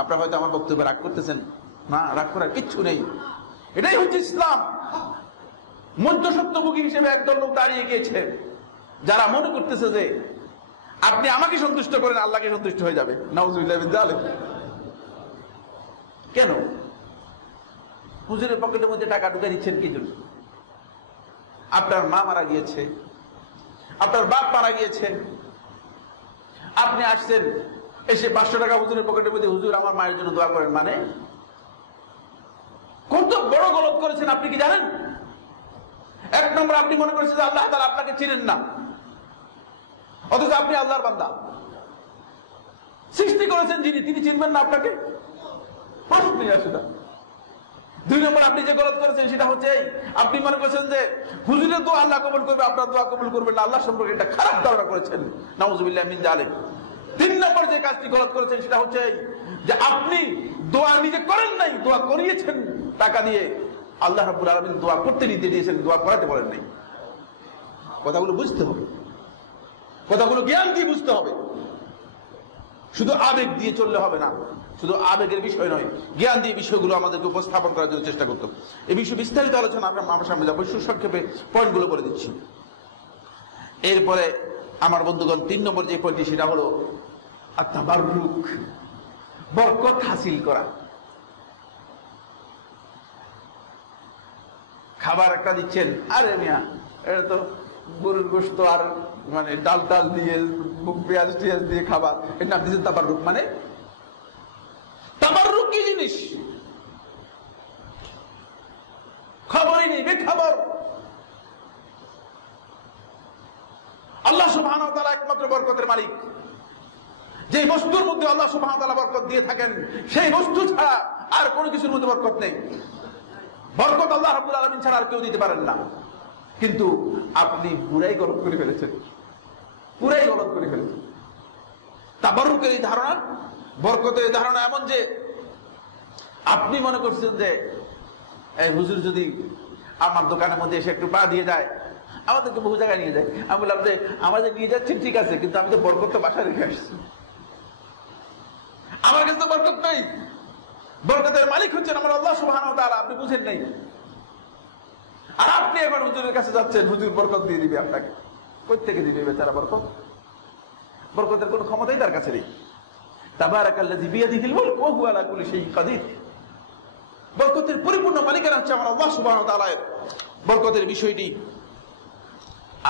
আপনারা হয়তো আমার বক্তব্যে রাগ করতেছেন, না, রাগ করার কিচ্ছু নেই। এটাই হচ্ছে ইসলাম। মধ্যসত্যভোগী হিসেবে একদল লোক দাঁড়িয়ে গিয়েছে, যারা মনে করতেছে যে আপনি আমাকে সন্তুষ্ট করেন, আল্লাহকে সন্তুষ্ট হয়ে যাবে। নাউজুবিল্লাহ মিন যালিক। কেন হুজুরের পকেটের মধ্যে টাকা ঢুকে দিচ্ছেন কি জন্য? আপনার মা মারা গিয়েছে, আপনার বাপ মারা গিয়েছে, আপনি আসছেন, এসে 500 টাকা হুজুরের পকেটের মধ্যে, হুজুর আমার মায়ের জন্য দোয়া করেন। মানে কত বড় গলত করেছেন আপনি কি জানেন? এক নম্বর, আপনি মনে করেছেন যে আল্লাহ তাআলা আপনাকে চিনেন না, অথচ আপনি আল্লাহর বান্দা। সৃষ্টি করেছেন যিনি, তিনি চিনবেন না আপনাকে? প্রশ্নই আসে না। 2 নম্বর, আপনি যে গলত করেছেন সেটা হচ্ছে আপনি মনে করেছেন যে হুজুরের দোয়া আল্লাহ কবুল করবে, আপনার দোয়া কবুল করবেন না। আল্লাহ সম্পর্কে একটা খারাপ ধারণা করেছেন। নাউজুবিল্লাহ মিন যালিক। 3 নম্বর যে কাজটি গলত করেছেন সেটা হচ্ছে যে আপনি দোয়া নিজে করেন নাই, দোয়া করিয়েছেন টাকা দিয়ে। আল্লাহ রাব্বুল আলামিন দোয়া করতে নিতে দিয়েছেন, দোয়া করাতে বলেন নাই। কথাগুলো বুঝতে হবে, কথাগুলো জ্ঞান দিয়ে বুঝতে হবে। শুধু আবেগ দিয়ে চললে হবে না, শুধু আবেগের বিষয় নয়, জ্ঞান দিয়ে বিষয়গুলো আমাদেরকে উপস্থাপন করার জন্য চেষ্টা করতে হবে। এই বিষয়ে বিস্তারিত আলোচনা আমার সামনে যাবো, সুসংক্ষেপে পয়েন্টগুলো বলে দিচ্ছি। এরপরে আমার বন্ধুগণ, 3 নম্বর যে পয়েন্টটি সেটা হলো আত-তাবাররুক, বরকত হাসিল করা। খাবার একটা দিচ্ছেন, আরে মিয়া এটা তো গরুর গোশত আর মানে ডাল ডাল দিয়ে পেঁয়াজ টিয়াজ দিয়ে খাবার, এর নাম দিচ্ছেন তাবাররুক। মানে তাবাররুক কি জিনিস খবরই নেই, বেখবর। আল্লাহ সুবহানাহু ওয়া তাআলা একমাত্র বরকতের মালিক। যে বস্তুর মধ্যে আল্লাহ সুবহানাহু ওয়া তাআলা বরকত দিয়ে থাকেন, সেই বস্তু ছাড়া আর কোনো কিছুর মধ্যে বরকত নেই। বরকত আল্লাহ রাব্বুল আলামিন ছাড়া আর কেউ দিতে পারেন না। কিন্তু আপনি পুরাই গলত করে ফেলেছেন, পুরাই গলত করে ফেলেছেন। তাবাররুকের এই ধারণা, বরকতের এই ধারণা এমন যে আপনি মনে করছেন যে এই হুজুর যদি আমার দোকানের মধ্যে এসে একটু পা দিয়ে যায়, আমাদেরকে বহু জায়গায় নিয়ে যায়। আমি বললাম যে আমাদের নিয়ে যাচ্ছেন ঠিক আছে, কিন্তু আমি তো বরকত তো বাসায় রেখে আসছি, আমার কাছে তো বরকত নাই। বরকতের মালিক হচ্ছেন আমার আল্লাহ সুবহানাহু ওয়া তাআলা, আপনি বুঝেন নাই। আর আপনি এখন হুজুরের কাছে যাচ্ছেন, হুজুর বরকত দিয়ে দিবে আপনাকে। কই থেকে দিবে বেচারা বরকত? বরকতের কোনো ক্ষমতাই তার কাছে নেই। তাবারাকাল্লাযী বিয়াদিহিল মুলক ওয়া হুয়া আলা কুল্লি শাইইন কাদির। বরকতের পরিপূর্ণ মালিকানা হচ্ছে আমার আল্লাহ সুবহানাহু ওয়া তাআলা। বরকতের বিষয়টি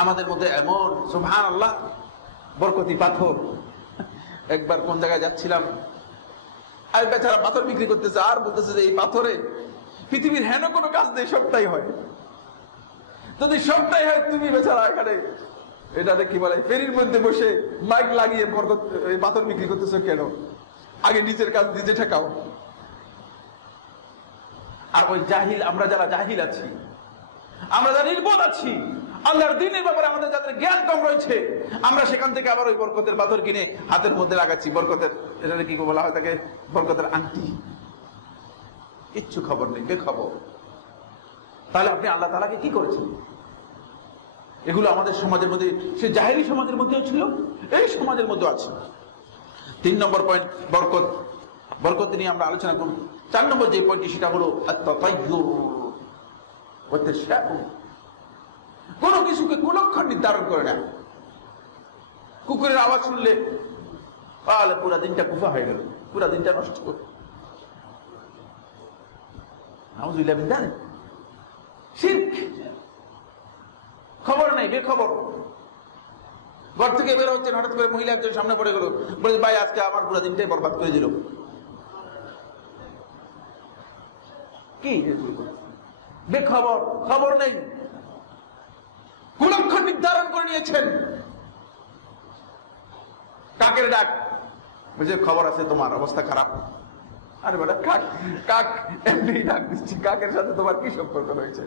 আমাদের মধ্যে এমন, সুবহানাল্লাহ, বরকতি পাথর। একবার কোন জায়গায় যাচ্ছিলাম, আর বেচারা পাথর বিক্রি করতেছে, আর বলতেছে যে এই পাথরে পৃথিবীর হেন কোনো কাজ নেই, সবটাই হয়। যদি সবটাই হয়, তুমি বেচারা এখানে এটাতে কি বলে ফেরির মধ্যে বসে মাইক লাগিয়ে বরকত এই পাথর বিক্রি করতেছো কেন? আগে নিজের কাজ নিজে ঠেকাও। আর ওই জাহিল, আমরা যারা জাহিল আছি, আমরা যারা নির্বোধ আছি, আল্লাহর দ্বীনের ব্যাপারে আমাদের যাদের জ্ঞান কম রয়েছে, আমরা সেখান থেকে আবার ওই বরকতের পাথর কিনে হাতের মধ্যে লাগাচ্ছি। বরকতের এটা কি বলা হয় তাকে? বরকতের আংটি। কিচ্ছু খবর নেই, বেখবর। তাহলে আপনি আল্লাহ তাআলাকে কি করেছেন? এগুলো আমাদের সমাজের মধ্যে, সে জাহেলি সমাজের মধ্যেও ছিল, এই সমাজের মধ্যে আছে। 3 নম্বর পয়েন্ট বরকত। বরকত নিয়ে আমরা আলোচনা করব। 4 নম্বর যে পয়েন্টটি সেটা হলো আত-তাতায়্যুর ওয়া তাশাউম। কোনো কিছুকে কুলক্ষণ নির্ধারণ করে না। কুকুরের আওয়াজ শুনলে তাহলে পুরা দিনটা কুফা হয়ে গেল, পুরা দিনটা নষ্ট করে। নাউযুবিল্লাহ মিন যালিক। শিরক। খবর নেই, বেখবর। ঘর থেকে বের হচ্ছেন, হঠাৎ করে মহিলা একজন সামনে পড়ে গেল, বলে ভাই আজকে আমার পুরো দিনটাই বরবাদ করে দিল। কি বেখবর, খবর নেই, কুলক্ষণ নির্ধারণ করে নিয়েছেন। কাকের ডাক, বুঝে খবর আছে তোমার অবস্থা খারাপ। আরে বেটা কাক, কাক এমনি ডাক দিচ্ছি, কাকের সাথে তোমার কি সম্পর্ক রয়েছে?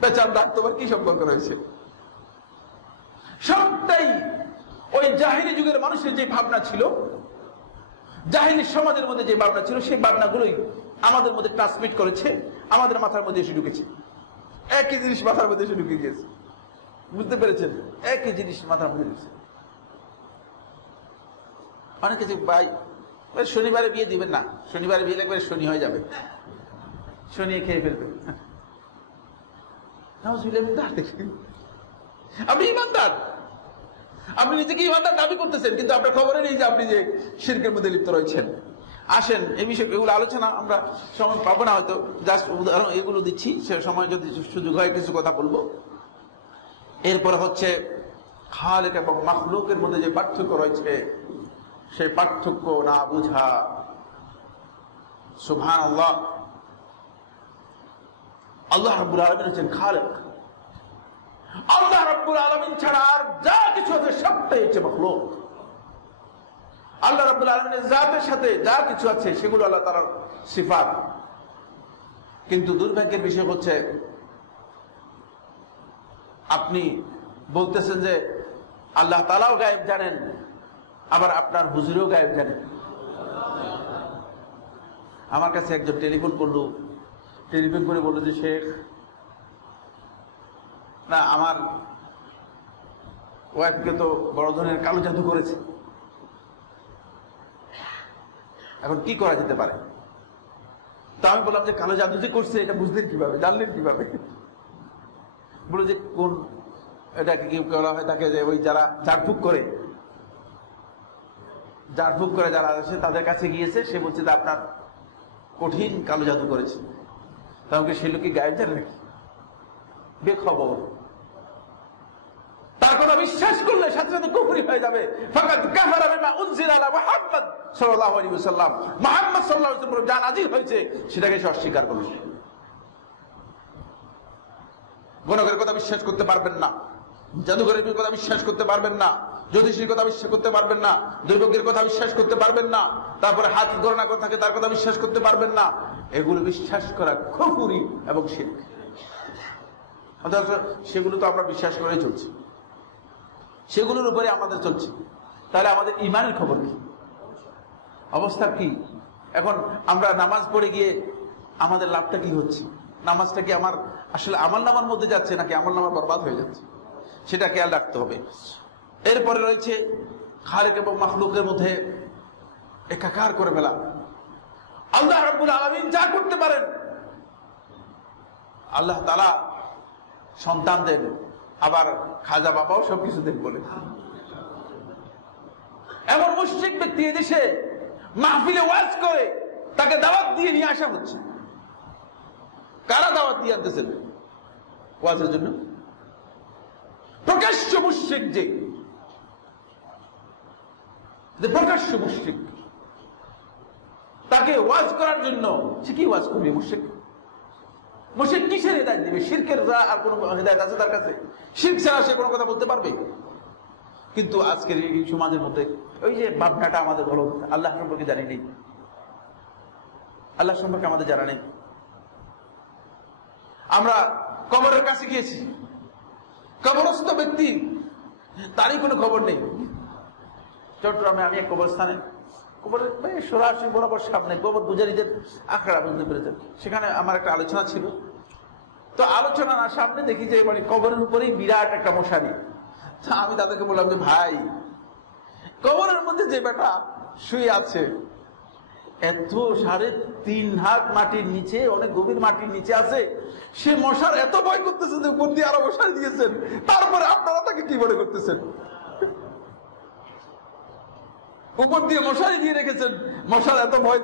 বেচার ডাক তোমার কি সম্পর্ক রয়েছে? সবটাই ওই জাহিলি যুগের মানুষের যে ভাবনা ছিল, জাহিলি সমাজের মধ্যে যে ভাবনা ছিল, সেই ভাবনাগুলোই আমাদের মধ্যে ট্রান্সমিট করেছে, আমাদের মাথার মধ্যে এসে ঢুকেছে। একই জিনিস মাথার মধ্যে এসে ঢুকে গিয়েছে, বুঝতে পেরেছেন? একই জিনিস মাথার মধ্যে ঢুকছে। অনেকে যে ভাই শনিবারে বিয়ে দিবেন না, শনিবারে বিয়ে লাগবে, শনি হয়ে যাবে। শনিয়ে খেয়ে ফেলবে। আপনি ইমানদার, আপনি নিজেকে ইমানদার দাবি করতেছেন, কিন্তু আপনার খবরে নেই যে আপনি যে শিরকের মধ্যে লিপ্ত রয়েছেন। আসেন এই বিষয়ে এগুলো আলোচনা আমরা সময় পাবো না, হয়তো জাস্ট উদাহরণ এগুলো দিচ্ছি, সে সময় যদি সুযোগ হয় কিছু কথা বলবো। এরপরে হচ্ছে খালেক এবং মাখলুকের মধ্যে যে পার্থক্য রয়েছে, সেই পার্থক্য না বুঝা। সুবহানাল্লাহ, আল্লাহ রাব্বুল আলামিন হচ্ছেন খালেক। আল্লাহ রাব্বুল আলামিন ছাড়া আর যা কিছু আছে সবটাই হচ্ছে মাখলুক। আল্লাহ রাব্বুল আলামিনের জাতের সাথে যা কিছু আছে সেগুলো আল্লাহ তাআলার সিফাত। কিন্তু দুর্ভাগ্যের বিষয় হচ্ছে আপনি বলতেছেন যে আল্লাহ তাআলাও গায়েব জানেন, আবার আপনার হুজুরও গায়েব জানেন। আমার কাছে একজন টেলিফোন করে বললো যে শেখ, না আমার ওয়াইফকে তো বড় ধরনের কালো জাদু করেছে, এখন কি করা যেতে পারে? তো আমি বললাম যে কালো জাদু যে করছে এটা বুঝলেন কিভাবে, জানলেন কিভাবে? বলে যে কোন এটাকে কি করা হয়, তাকে যে ওই যারা ঝাড়ফুঁক করে যারা আছে তাদের কাছে গিয়েছে, সে বলছে যে আপনার কঠিন কালো জাদু করেছে। তাহলে সে লোক কি গায়েব জানে নাকি? বেখবর। তার কথা বিশ্বাস করলে সাথে সাথে কুফরি হয়ে যাবে। ফাকাদ কাফারা বিমা উনজিলা আলা মুহাম্মদ সাল্লাল্লাহু আলাইহি ওয়াসাল্লাম, মুহাম্মদ সাল্লাল্লাহু আলাইহি ওয়াসাল্লাম যা নাযিল হয়েছে সেটাকে সে অস্বীকার করবে। গণকের কথা বিশ্বাস করতে পারবেন না, জাদুঘরের কথা বিশ্বাস করতে পারবেন না, জ্যোতিষীর কথা বিশ্বাস করতে পারবেন না, দৈবজ্ঞের কথা বিশ্বাস করতে পারবেন না, তারপরে হাত গণনা করে থাকে তার কথা বিশ্বাস করতে পারবেন না। এগুলো বিশ্বাস করা কুফরি এবং শিরক। অথচ সেগুলো তো আমরা বিশ্বাস করেই চলছি, সেগুলোর উপরে আমাদের চলছে। তাহলে আমাদের ইমানের খবর কি, অবস্থা কি? এখন আমরা নামাজ পড়ে গিয়ে আমাদের লাভটা কি হচ্ছে? নামাজটা কি আমার আসলে আমল নামার মধ্যে যাচ্ছে নাকি আমল নামা বরবাদ হয়ে যাচ্ছে? সেটা খেয়াল রাখতে হবে। এরপরে রয়েছে খালেক এবং মাখলুকের মধ্যে একাকার করে ফেলা। আল্লাহ রাব্বুল আলামিন যা করতে পারেন, আল্লাহ তাআলা সন্তান দেন, আবার খাজা বাবাও সবকিছু দেন বলে। এমন মুশরিক ব্যক্তি এদেশে মাহফিলে ওয়াজ করে তাকে দাওয়াত দিয়ে নিয়ে আসা হচ্ছে। কারা দাওয়াত দিয়ে আনতেছেন ওয়াজের জন্য? প্রকাশ্য মুশরিক, যে প্রকাশ্য মুশরিক, তাকে ওয়াজ করার জন্য সে কি ওয়াজ করবে? মুশরিক কিসের হেদায়েত দিবে? শিরকের আর কোনো হেদায়েত আছে তার কাছে? শিরক ছাড়া সে কোনো কথা বলতে পারবে? কিন্তু আজকের এই সমাজের মধ্যে ওই যে ভাবনাটা আমাদের হলো, আল্লাহ সম্পর্কে জানি নেই, আল্লাহ সম্পর্কে আমাদের জানা নেই। আমরা কবরের কাছে গিয়েছি, কবরস্থ ব্যক্তি তারই কোনো খবর নেই। চট্টগ্রামে আমি এক কবরস্থানে, কবরের সরাসরি বরাবর সামনে কবর পূজারীদের আখড়া, বুঝতে পেরেছেন? সেখানে আমার একটা আলোচনা ছিল। তো আলোচনা না সামনে দেখি যে মানে কবরের উপরেই বিরাট একটা মশারি। আমি তাদেরকে বললাম যে ভাই, কবরের মধ্যে যে বেটা শুয়ে আছে, এত 3.5 হাত মাটির নিচে, অনেক গভীর মাটির নিচে আছে, সে মশার এত ভয় করতেছে যে উপর দিয়ে আরো মশারি দিয়েছেন, তারপরে আপনারা তাকে কি মনে করতেছেন? উপর দিয়ে মশারি দিয়ে রেখেছেন, মশার এত ভয়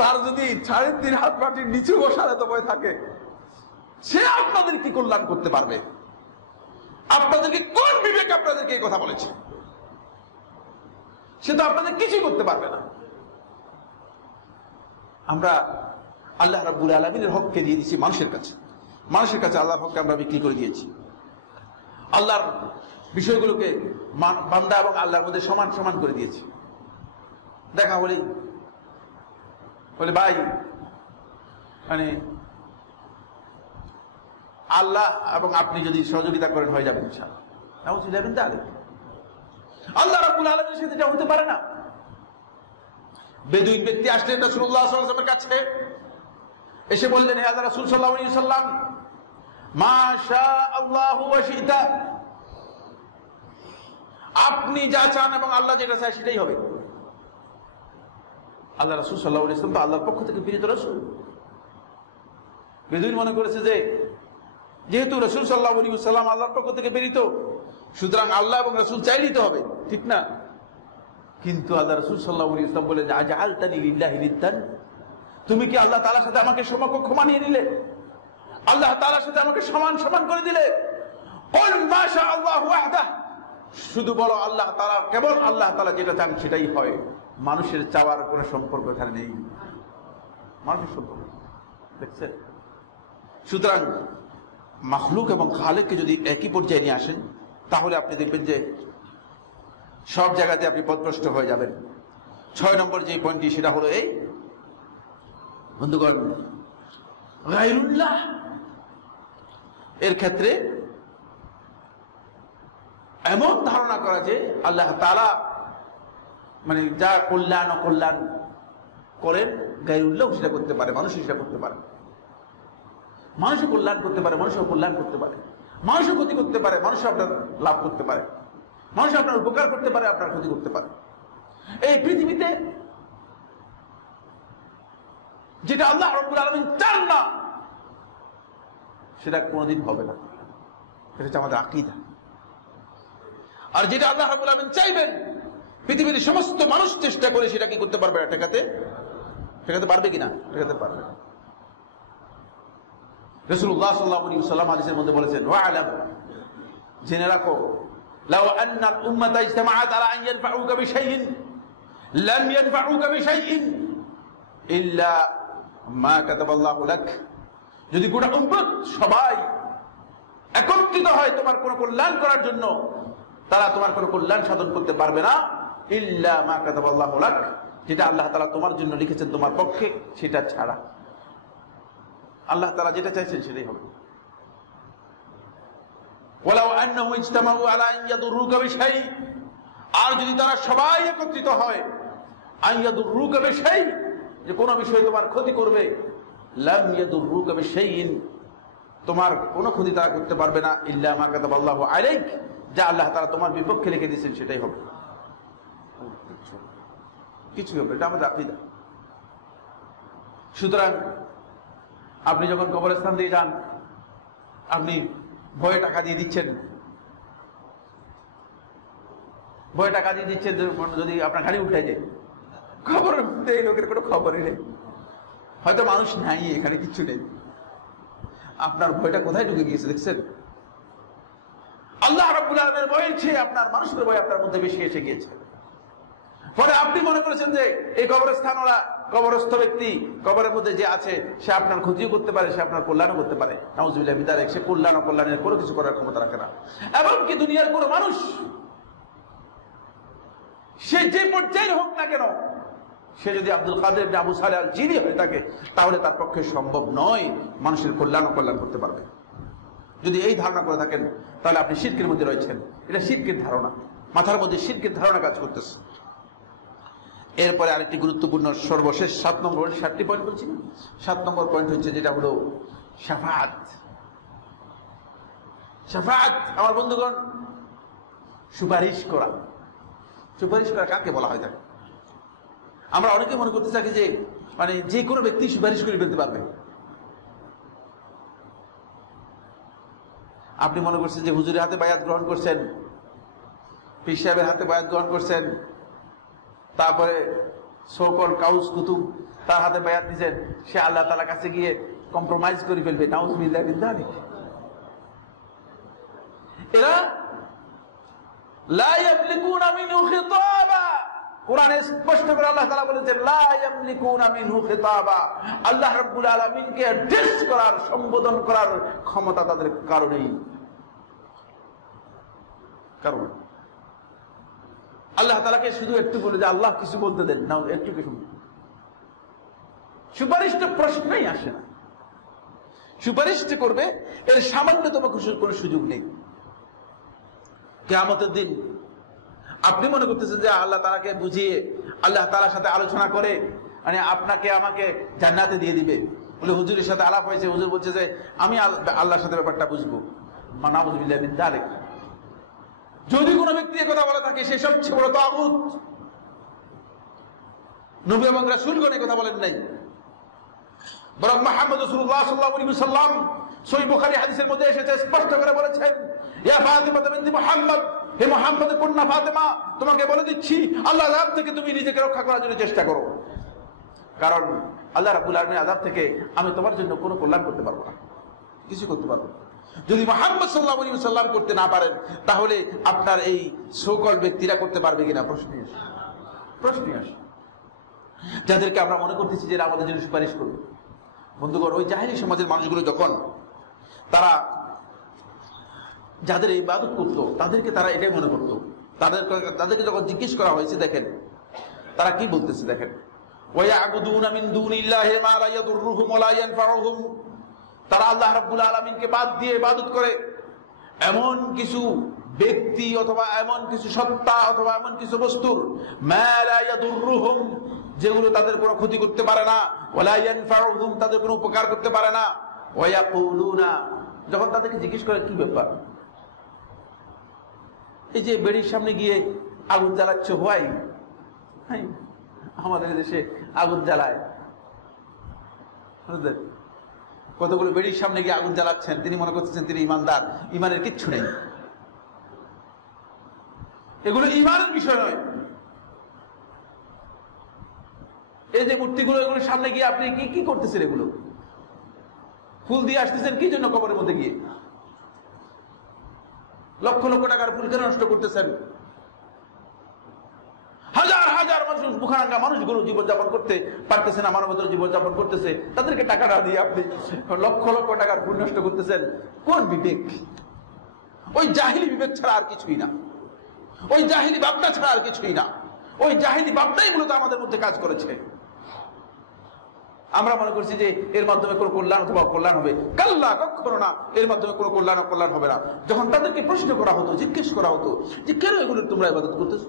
তার যদি 3.5 হাত মাটির নিচে মশার এত ভয় থাকে, সে আপনাদের কি কল্যাণ করতে পারবে? আপনাদেরকে কোন বিবেক আপনাদেরকে এই কথা বলেছে? সে তো আপনাদের কিছুই করতে পারবে না। আমরা আল্লাহ রাব্বুল আলামিনের হককে দিয়ে দিয়েছি মানুষের কাছে আল্লাহর হককে আমরা বিক্রি করে দিয়েছি। আল্লাহর বিষয়গুলোকে বান্দা এবং আল্লাহর মধ্যে সমান সমান করে দিয়েছি। দেখা বলে ভাই, মানে আল্লাহ এবং আপনি যদি সহযোগিতা করেন হয়ে যাবে ইনশাআল্লাহ। আল্লাহ রাব্বুল আলামিনের সাথে এটা হতে পারে না। বেদুইন ব্যক্তি আসলেন রাসূলুল্লাহ সাল্লাল্লাহু আলাইহি ওয়াসাল্লামের কাছে, এসে বললেন, হে আল্লাহর রাসূল সাল্লাল্লাহু আলাইহি ওয়াসাল্লাম, মা শাআল্লাহু ওয়া শি'তা, আপনি যা চান এবং আল্লাহ যেটা চায় সেটাই হবে। আল্লাহ রাসূল সাল্লাল্লাহু আলাইহি ওয়াসাল্লাম তো আল্লাহর পক্ষ থেকে প্রেরিত রাসূল, বেদুইন মনে করেছে যে যেহেতু রাসূল সাল্লাল্লাহু আলাইহি ওয়াসাল্লাম আল্লাহর পক্ষ থেকে প্রেরিত, সুতরাং আল্লাহ এবং রাসূল চাইলেই তো হবে, ঠিক না? কিন্তু আল্লাহ রাসূল সাল্লাল্লাহু আলাইহি ওয়াসাল্লাম বলেন, আজআলতানি লিল্লাহি নিদ্দান, তুমি কি আল্লাহ তাআলার সাথে আমাকে সমকক্ষ মানিয়ে নিলে? আল্লাহ তাআলার সাথে আমাকে সমান সমান করে দিলে? কুল মা শা আল্লাহু ওয়াহদাহ, শুধু বলো আল্লাহ তাআলা, কেবল আল্লাহ তাআলা যেটা চান সেটাই হয়। মানুষের চাওয়ার কোনো সম্পর্ক এখানে নেই, মানুষের সম্পর্ক, দেখছেন? সুতরাং মাখলুক এবং খালেককে যদি একই পর্যায়ে নিয়ে আসেন, তাহলে আপনি দেখবেন যে সব জায়গাতে আপনি পথভ্রষ্ট হয়ে যাবেন। 6 নম্বর যে পয়েন্টটি, সেটা হলো এই, বন্ধুগণ, গায়রুল্লাহ এর ক্ষেত্রে এমন ধারণা করা যে আল্লাহ তাআলা মানে যা কল্যাণ অকল্যাণ করেন, গায়রুল্লাহ সেটা করতে পারে, মানুষ সেটা করতে পারে। মানুষও কল্যাণ করতে পারে, মানুষও কল্যাণ করতে পারে, মানুষও ক্ষতি করতে পারে, মানুষ আপনার লাভ করতে পারে, মানুষ আপনার উপকার করতে পারে, আপনার ক্ষতি করতে পারে। এই পৃথিবীতে যেটা আল্লাহ রাব্বুল আলামিন চান না, সেটা কোনোদিন হবে না, এটা হচ্ছে আমাদের আকীদা। আর যেটা আল্লাহ রাব্বুল আলামিন চাইবেন, পৃথিবীর সমস্ত মানুষ চেষ্টা করে সেটা কি করতে পারবে? ঠেকাতে পারবে কিনা? ঠেকাতে পারবে না। রাসূলুল্লাহ সাল্লাল্লাহু আলাইহি ওয়াসাল্লাম হাদিসের মধ্যে বলেছেন, ওয়া'লাম, জেনে রাখো, লাউ আন্নাল উম্মাতা ইজতামাআত আলা আন ইয়ানফাউকা বিশাইইন লাম ইয়ানফাউকা বিশাইইন ইল্লা মা কাতাবাল্লাহু লাক, যদি গোটা উম্মত সবাই একত্রিত হয় তোমার কোনো কল্যাণ করার জন্য, তারা তোমার কোনো কল্যাণ সাধন করতে পারবে না, ইল্লা মা কাতাবাল্লাহু লাক, যেটা আল্লাহ তাআলা তোমার জন্য লিখেছেন তোমার পক্ষে, সেটা ছাড়া। আল্লাহ তাআলা যেটা চাইছেন সেটাই হবে। ওয়ালাউ আন্নাহুম ইজতামাউ আলা আন ইয়াদুররুকা বিশাই, আর যদি তারা সবাই একত্রিত হয়, আন ইয়াদুররুকা বিশাই, যে কোনো বিষয়ে তোমার ক্ষতি করবে, লাম ইয়াদুররুকা বিশাইইন, তোমার কোনো ক্ষতি তারা করতে পারবে না, ইল্লা মা কাতাবাল্লাহু আলাইক, যা আল্লাহ তাআলা তোমার বিপক্ষে লিখে দিয়েছেন সেটাই হবে। কিছু হবে, এটা আমাদের আকীদা। সুতরাং আপনি যখন কবরস্থান দিয়ে যান, আপনি ভয়ে টাকা দিয়ে দিচ্ছেন, যদি আপনার গাড়ি উল্টে যায়, খবরের মধ্যে এই লোকের কোনো খবরই নেই, হয়তো মানুষ নাই, এখানে কিছু নেই, আপনার ভয়টা কোথায় ঢুকে গিয়েছে দেখছেন? আল্লাহ রাব্বুল আলামিনের ভয় চেয়ে আপনার মানুষের ভয় আপনার মধ্যে বেশি এসে গিয়েছে। পরে আপনি মনে করেছেন যে এই কবরস্থান ওরা, কবরস্থ ব্যক্তি কবরের মধ্যে যে আছে, সে আপনার ক্ষতিও করতে পারে, সে আপনার কল্যাণও করতে পারে। নাউযুবিল্লাহ মিন যালিক, সে কল্যাণ ও কল্যাণের কোনো কিছু করার ক্ষমতা রাখে না। এমনকি দুনিয়ার কোনো মানুষ, সে যে পর্যায়ে হোক না কেন, সে যদি আব্দুল কাদের ইবনে আবু সালেহ আল জিনি হয়ে থাকে, তাহলে তার পক্ষে সম্ভব নয় মানুষের কল্যাণ ও কল্যাণ করতে পারবে। যদি এই ধারণা করে থাকেন, তাহলে আপনি শিরকের মধ্যে রয়েছেন। এটা শিরকের ধারণা, মাথার মধ্যে শিরকের ধারণা কাজ করতেছে। এরপরে আরেকটি গুরুত্বপূর্ণ, সর্বশেষ 7 নম্বর, 7টি পয়েন্ট বলছি না, 7 নম্বর পয়েন্ট হচ্ছে যেটা হলো শাফাআত। শাফাআত আমার বন্ধুগণ, সুপারিশ করা। সুপারিশ করা কাকে বলা হয়? থাকে আমরা অনেকে মনে করতে থাকি যে মানে যে কোনো ব্যক্তি সুপারিশ করে ফেলতে পারবে। আপনি মনে করছেন যে হুজুরের হাতে বায়াত গ্রহণ করছেন, পীর সাহেবের হাতে বায়াত গ্রহণ করছেন, তারপরে সোকল কাউস কুতুব তার হাতে বায়াত দিয়েছেন, সে আল্লাহ তাআলার কাছে গিয়ে কম্প্রোমাইজ করে ফেলবে। নাউযুবিল্লাহি মিন যালিক। এরা লা ইয়ামলিকুনা মিনহু খিতাবা, কোরআনে স্পষ্ট করে আল্লাহ তাআলা বলেছেন লা ইয়ামলিকুনা মিনহু খিতাবা, আল্লাহ রাব্বুল আলামিনকে অ্যাড্রেস করার, সম্বোধন করার ক্ষমতা তাদের কারণেই। কারণ আল্লাহ তাআলাকে শুধু একটু বলে যে আল্লাহ কিছু বলতে দেন না, একটু কিছু সুপারিশটা প্রশ্নই আসে না। সুপারিশটা করবে এর সামান্যতম কোনো সুযোগ নেই। কিয়ামতের দিন আপনি মনে করতেছেন যে আল্লাহ তাআলাকে বুঝিয়ে, আল্লাহ তাআলার সাথে আলোচনা করে মানে আপনাকে আমাকে জান্নাতে দিয়ে দিবে বলে হুজুরের সাথে আলাপ হয়েছে, হুজুর বলছে যে আমি আল্লাহর সাথে ব্যাপারটা বুঝবো। নাউযুবিল্লাহি মিন যালিক। যদি কোনো ব্যক্তি কথা বলে থাকে, সে সবচেয়ে বড় তাগুত। নবী এবং রাসূলগণ এই কথা বলেন নাই। বরং মুহাম্মদ রাসূলুল্লাহ সাল্লাল্লাহু আলাইহি ওয়াসাল্লাম সহিহ বুখারী হাদিসের মধ্যে এসেছে, স্পষ্ট করে বলেছেন, ইয়া ফাতিমা বিনতি মুহাম্মদ, হে মুহাম্মদের কন্যা ফাতেমা, তোমাকে বলে দিচ্ছি আল্লাহর আযাব থেকে তুমি নিজেকে রক্ষা করার জন্য চেষ্টা করো, কারণ আল্লাহ রাব্বুল আলামিনের আযাব থেকে আমি তোমার জন্য কোনো কল্যাণ করতে পারবো না, কিছু করতে পারবো না। যদি মুহাম্মদ সাল্লাল্লাহু আলাইহি ওয়াসাল্লাম করতে না পারেন, তাহলে আপনার এই সকল ব্যক্তিরা করতে পারবে কিনা প্রশ্নই আসে। যাদেরকে আমরা মনে করতেছি যে আমাদের জন্য সুপারিশ করবে, বন্ধুগণ, ওই জাহেলি সমাজের মানুষগুলো যখন তারা যাদের এই ইবাদত করতো তাদেরকে তারা এটাই মনে করতো, তাদেরকে যখন জিজ্ঞেস করা হয়েছে, দেখেন তারা কি বলতেছে, দেখেন, ওয়ায়াবুদুনা মিন দুনিল্লাহি মা লা ইয়াদুররুহুম ওয়া লা ইয়ানফাউহুম, তারা আল্লাহ রাব্বুল আলামিনকে বাদ দিয়ে ইবাদত করে এমন কিছু ব্যক্তি অথবা এমন কিছু সত্তা অথবা এমন কিছু বস্তুর, মা লা ইয়াদুররুহুম, যেগুলো তাদের কোনো ক্ষতি করতে পারে না, ওয়া লা ইয়ানফাউহুম, তাদের কোনো উপকার করতে পারে না। ওয়ায়াকুলুনা, যখন তাদেরকে জিজ্ঞেস করে কি ব্যাপার, এই যে বেড়ির সামনে গিয়ে আগুন জ্বালাচ্ছ, ভাই আমাদের দেশে আগুন জ্বালায়, কতগুলো বেড়ির সামনে গিয়ে আগুন জ্বালাচ্ছেন, তিনি মনে করতেছেন তিনি ইমানদার, ইমানের কিচ্ছু নেই, এগুলো ইমানের বিষয় নয়। এই যে মূর্তিগুলো, এগুলোর সামনে গিয়ে আপনি কি করতেছেন, এগুলো ফুল দিয়ে আসতেছেন কি জন্য, কবরের মধ্যে গিয়ে লক্ষ লক্ষ টাকার ফুল কেন নষ্ট করতেছেন? হাজার হাজার মানুষ, মুখারাঙ্গা মানুষগুলো জীবনযাপন করতে পারতেছে না, মানবতার জীবনযাপন করতেছে, তাদেরকে টাকা না দিয়ে আপনি লক্ষ লক্ষ টাকার ফুল নষ্ট করতেছেন। কোন বিবেক? ওই জাহিলি বিবেক ছাড়া আর কিছুই না, ওই জাহিলি ভাবনা ছাড়া আর কিছুই না। ওই জাহিলি ভাবনাই মূলত আমাদের মধ্যে কাজ করেছে। আমরা মনে করছি যে এর মাধ্যমে কোনো কল্যাণ অথবা অকল্যাণ হবে, কাল্লা, কখনো না, এর মাধ্যমে কোনো কল্যাণ অকল্যাণ হবে না। যখন তাদেরকে প্রশ্ন করা হতো, জিজ্ঞেস করা হতো যে কেন এগুলোর তোমরা ইবাদত করতেছো,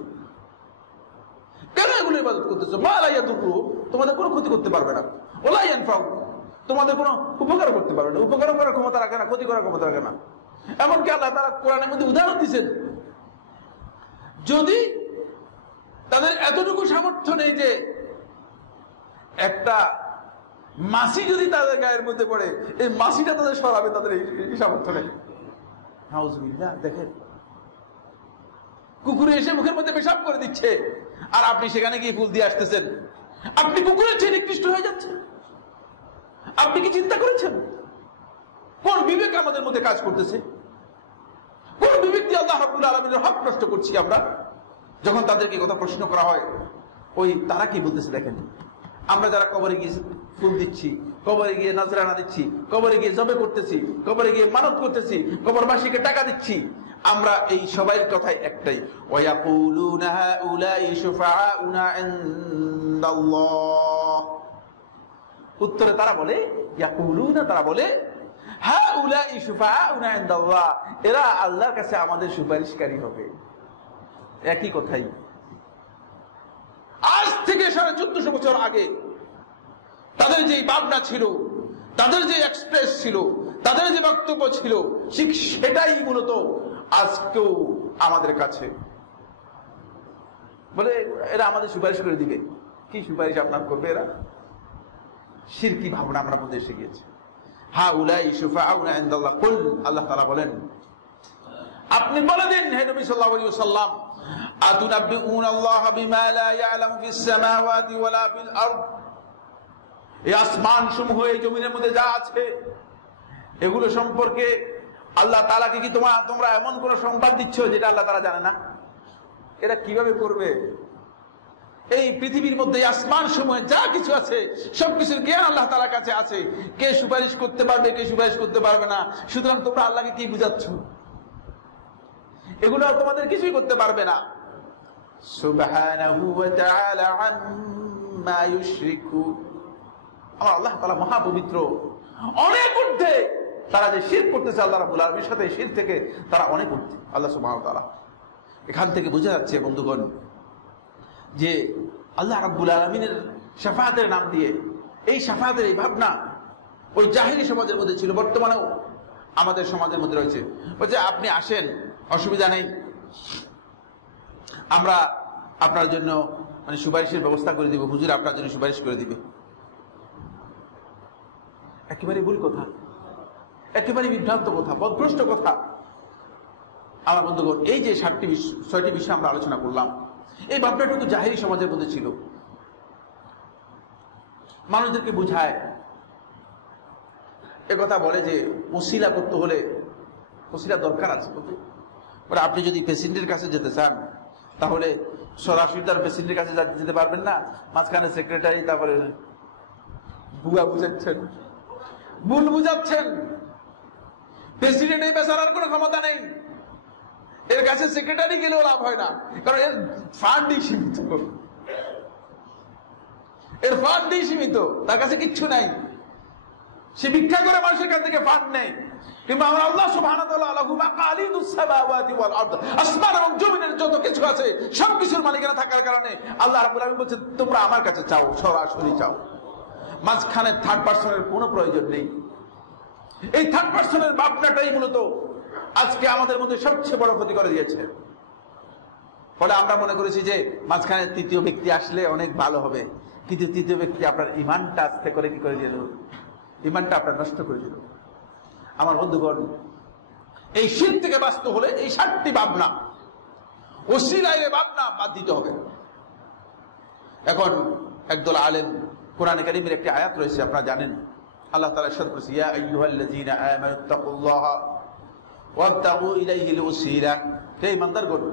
কেন এগুলো ইবাদত করতেছো, মা লা ইয়াদুররুহুম, তোমাদের কোনো ক্ষতি করতে পারবে না, ওয়া লা ইয়ানফাউহুম, তোমাদের কোনো উপকার করতে পারবে না, উপকার করার ক্ষমতা রাখে না, ক্ষতি করার ক্ষমতা রাখে না। এমনকি আল্লাহ তাআলা কোরআনের মধ্যে উদাহরণ দিয়েছেন, যদি তাদের এতটুকু সামর্থ্য নেই যে একটা মাছি যদি তাদের গায়ের মধ্যে পড়ে, এই মাছিটা তাদের সরাবে, তাদের এই সামর্থ্য নেই। নাউজুবিল্লাহ। দেখেন, কুকুরে এসে মুখের মধ্যে পেশাব করে দিচ্ছে, আর আপনি সেখানে গিয়ে ফুল দিয়ে আসতেছেন, আপনি কুকুরের চেয়ে নিকৃষ্ট হয়ে যাচ্ছেন। আপনি কি চিন্তা করেছেন কোন বিবেক আমাদের মধ্যে কাজ করতেছে? কোন বিবেক দিয়ে আল্লাহ রাব্বুল আলামিনের হক নষ্ট করছি আমরা? যখন তাদেরকে কথা প্রশ্ন করা হয়, ওই তারা কি বলতেছে দেখেন, আমরা যারা কবরে গিয়ে ফুল দিচ্ছি, কবরে গিয়ে নাজরানা দিচ্ছি, কবরে গিয়ে জবে করতেছি, কবরে গিয়ে মানত করতেছি, কবরবাসীকে টাকা দিচ্ছি, আমরা এই সবাই কথাই একটাই, ওয়ায়াকুলুনা হাউলাই শুফাআউনা ইনদাল্লাহ। উত্তরে তারা বলে, ইয়াকুলুনা, তারা বলে, হাউলাই শুফাআউনা ইনদাল্লাহ, এরা আল্লাহর কাছে আমাদের সুপারিশকারী হবে। একই কথাই। আজ থেকে 1450 বছর আগে তাদের যে ভাবনা ছিল, তাদের যে এক্সপ্রেস ছিল, তাদের যে বক্তব্য ছিল, ঠিক সেটাই মূলত আজকেও আমাদের কাছে। বলে এরা আমাদের সুপারিশ করে দিবে। কি সুপারিশ আপনার করবে এরা? শিরকি ভাবনা আমরা মধ্যে এসে গিয়েছে। হাউলাই শুফাআউনা ইনদাল্লাহ, কুল, আল্লাহ তাআলা বলেন, আপনি বলে দিন হে নবী সাল্লাল্লাহু আলাইহি ওয়াসাল্লাম, আতুনাব্বিউনাল্লাহা বিমা লা ইয়ালামু ফিস সামাওয়াতি ওয়ালা ফিল আরদ, এই আসমান সমূহ, এই জমিনের মধ্যে যা আছে, এগুলো সম্পর্কে আল্লাহ তাআলাকে কি তোমরা এমন কোন সংবাদ দিচ্ছ যেটা আল্লাহ তাআলা জানে না? এরা কিভাবে করবে? এই পৃথিবীর মধ্যে আসমান সমূহে যা কিছু আছে, সবকিছুর জ্ঞান আল্লাহ তাআলার কাছে আছে। কে সুপারিশ করতে পারবে, কে সুপারিশ করতে পারবে না, সুতরাং তোমরা আল্লাহকে কি বুঝাচ্ছ? এগুলো তোমাদের কিছুই করতে পারবে না। সুবহানাহু ওয়া তাআলা আম্মা ইউশরিকুন, আমার আল্লাহ তাআলা মহাপবিত্র, অনেক ঊর্ধ্বে। তারা যে শিরক করতেছে আল্লাহ রাব্বুল আলামিনের সাথে, শিরক থেকে তারা অনেক ঊর্ধ্বে আল্লাহ সুবহানাহু ওয়া তাআলা। এখান থেকে বোঝা যাচ্ছে বন্ধুগণ যে আল্লাহ রাব্বুল আলামিনের শাফাআতের নাম দিয়ে, এই শাফাআতের এই ভাবনা ওই জাহেলি সমাজের মধ্যে ছিল, বর্তমানেও আমাদের সমাজের মধ্যে রয়েছে। বলছে আপনি আসেন, অসুবিধা নেই, আমরা আপনার জন্য সুপারিশের ব্যবস্থা করে দিব, হুজুর আপনার জন্য সুপারিশ করে দিবে। একেবারে ভুল কথা, একেবারে বিভ্রান্ত কথা, পথভ্রষ্ট কথা। আমার বন্ধুগণ, এই যে 6টি বিষয় আমরা আলোচনা করলাম, এই ভাবনাটুকু জাহেরি সমাজের মধ্যে ছিল। মানুষদেরকে বুঝায়, একথা বলে যে ওসিলা করতে হলে ওসিলা দরকার আছে। আপনি যদি প্রেসিডেন্টের কাছে যেতে চান তাহলে সরাসরি তার প্রেসিডেন্টের কাছে যেতে পারবেন না, মাঝখানে সেক্রেটারি, তারপরে ভুয়া বুঝাচ্ছেন, ভুল বুঝাচ্ছেন। প্রেসিডেন্ট এই বেচারার কোনো ক্ষমতা নেই, এর কাছে সেক্রেটারি গেলেও লাভ হয় না, কারণ এর ফান্ডই সীমিত, এর ফান্ডই সীমিত, তার কাছে কিচ্ছু নাই। সে ভিক্ষা করে মানুষের কাছ থেকে ফান্ড নেই। কিন্তু আমরা আল্লাহ সুবহানাহু ওয়া তাআলা লাহু মাকালিদুস সামাওয়াতি ওয়াল আরদ, আসমান এবং জমিনের যত কিছু আছে সবকিছুর মালিকানা থাকার কারণে আল্লাহ রাব্বুল আলামিন বলেছেন তোমরা আমার কাছে চাও, সরাসরি চাও। মাঝখানে থার্ড পারসনের কোনো প্রয়োজন নেই। এই থার্ড পারসনের ভাবনাটাই মূলত আজকে আমাদের মধ্যে সবচেয়ে বড় ক্ষতি করে দিয়েছে। ফলে আমরা মনে করেছি যে মাঝখানে তৃতীয় ব্যক্তি আসলে অনেক ভালো হবে, কিন্তু তৃতীয় ব্যক্তি আপনার ইমানটা আস্তে করে কি করে দিল, ইমানটা আপনার নষ্ট করে দিল। আমার বন্ধুগণ, এই শিরক থেকে বাঁচতে হলে এই 7টি ভাবনা, ওসিলায় ভাবনা বাদ দিতে হবে। এখন একদল আলেম, কোরআনে কারীমের একটি আয়াত রয়েছে, আপনারা জানেন, আল্লাহ তাআলা ইরশাদ করেছেন, ইয়া আইয়ুহাল্লাযীনা আমানুত্তাকুল্লাহা ওয়াবতাগু ইলাইহিল ওসিলা। হে ঈমানদারগণ,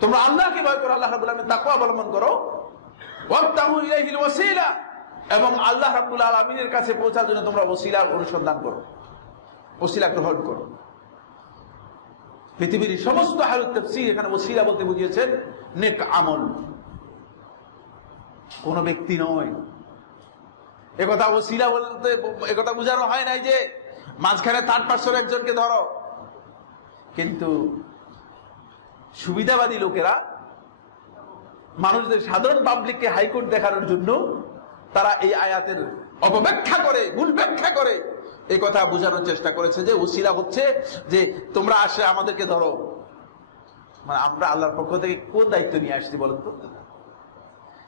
তোমরা আল্লাহকে ভয় করো, আল্লাহ রাব্বুল আলামিন তাকওয়া অবলম্বন করো, ওয়াবতাগু ইলাইহিল ওসিলা, এবং আল্লাহ রাব্বুল আলামিনের কাছে পৌঁছার জন্য তোমরা ওসিলার অনুসন্ধান করো, ওসিলা গ্রহণ করো। পৃথিবীর সমস্ত আহলুত তাফসীর এখানে ওসিলা বলতে বুঝিয়েছেন নেক আমল, কোন ব্যক্তি নয়। একথা ওসিলা বলতে একথা বোঝানো হয় নাই যে মাঝখানে থার্ড পারসন একজনকে ধরো। কিন্তু সুবিধাবাদী লোকেরা মানুষদের, সাধারণ পাবলিককে হাইকোর্ট দেখানোর জন্য তারা এই আয়াতের অপব্যাখ্যা করে, ভুল ব্যাখ্যা করে এই কথা বোঝানোর চেষ্টা করেছে যে ওসিলা হচ্ছে যে তোমরা আসে আমাদেরকে ধরো। মানে আমরা আল্লাহর পক্ষ থেকে কোন দায়িত্ব নিয়ে আসছি বলেন তো?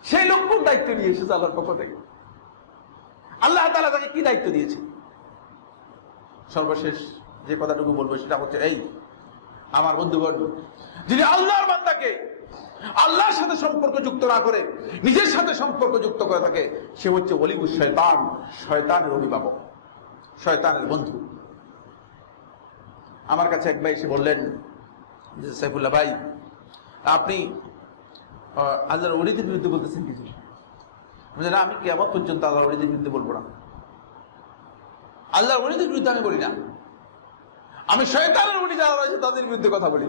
সেই লোক কোন দায়িত্ব নিয়ে এসেছে আল্লাহর পক্ষ থেকে? আল্লাহ তাআলা তাকে কি দায়িত্ব দিয়েছে? সর্বশেষ যে কথাটুকু বলবো সেটা হচ্ছে এই, আমার বন্ধুগণ, যিনি আল্লাহর বান্দাকে আল্লাহর সাথে সম্পর্ক যুক্ত না করে নিজের সাথে সম্পর্ক যুক্ত করে থাকে, সে হচ্ছে ওলিউশ শয়তান, শয়তানের অভিভাবক, শয়তানের বন্ধু। আমার কাছে এক ভাই এসে বললেন যে সাইফুল্লাহ ভাই, আপনি আল্লাহর ওলিদের বিরুদ্ধে বলতেছেন কিছু? না, আমি কিয়ামত পর্যন্ত আল্লাহর ওলিদের বিরুদ্ধে বলবো না। আল্লাহর ওলিদের বিরুদ্ধে আমি বলি না, আমি শয়তানের ওলি যারা রয়েছে তাদের বিরুদ্ধে কথা বলি।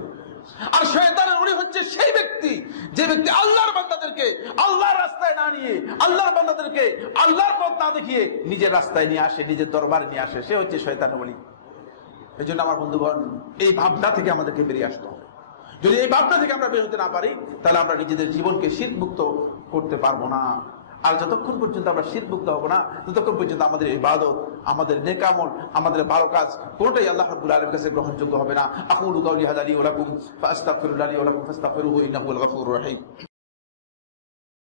আর শয়তানের ওলি হচ্ছে সেই ব্যক্তি যে ব্যক্তি আল্লাহর বান্দাদেরকে আল্লাহর রাস্তায় না নিয়ে, আল্লাহর বান্দাদেরকে আল্লাহর পথ না দেখিয়ে নিজের রাস্তায় নিয়ে আসে, নিজের দরবারে নিয়ে আসে, সে হচ্ছে শয়তানের ওলি। এই জন্য আমার বন্ধুগণ, এই ভাবনা থেকে আমাদেরকে বেরিয়ে আসতে হবে। যদি এই ভাবনা থেকে আমরা বের হতে না পারি, তাহলে আমরা নিজেদের জীবনকে শিরক মুক্ত করতে পারবো না। আর যতক্ষণ পর্যন্ত আমরা শিরক মুক্ত হব না, ততক্ষণ পর্যন্ত আমাদের ইবাদত, আমাদের নেক আমল, আমাদের ভালো কাজ কোনটাই আল্লাহ রাব্বুল আলামিনের কাছে গ্রহণযোগ্য হবে না। আকুলু কাউলি হাদা লি ওয়া লাকুম ফাস্তাগফিরুল্লাহ লি ওয়া লাকুম ফাস্তাগফিরুহু ইন্নাহু আল গফুরুর রহিম।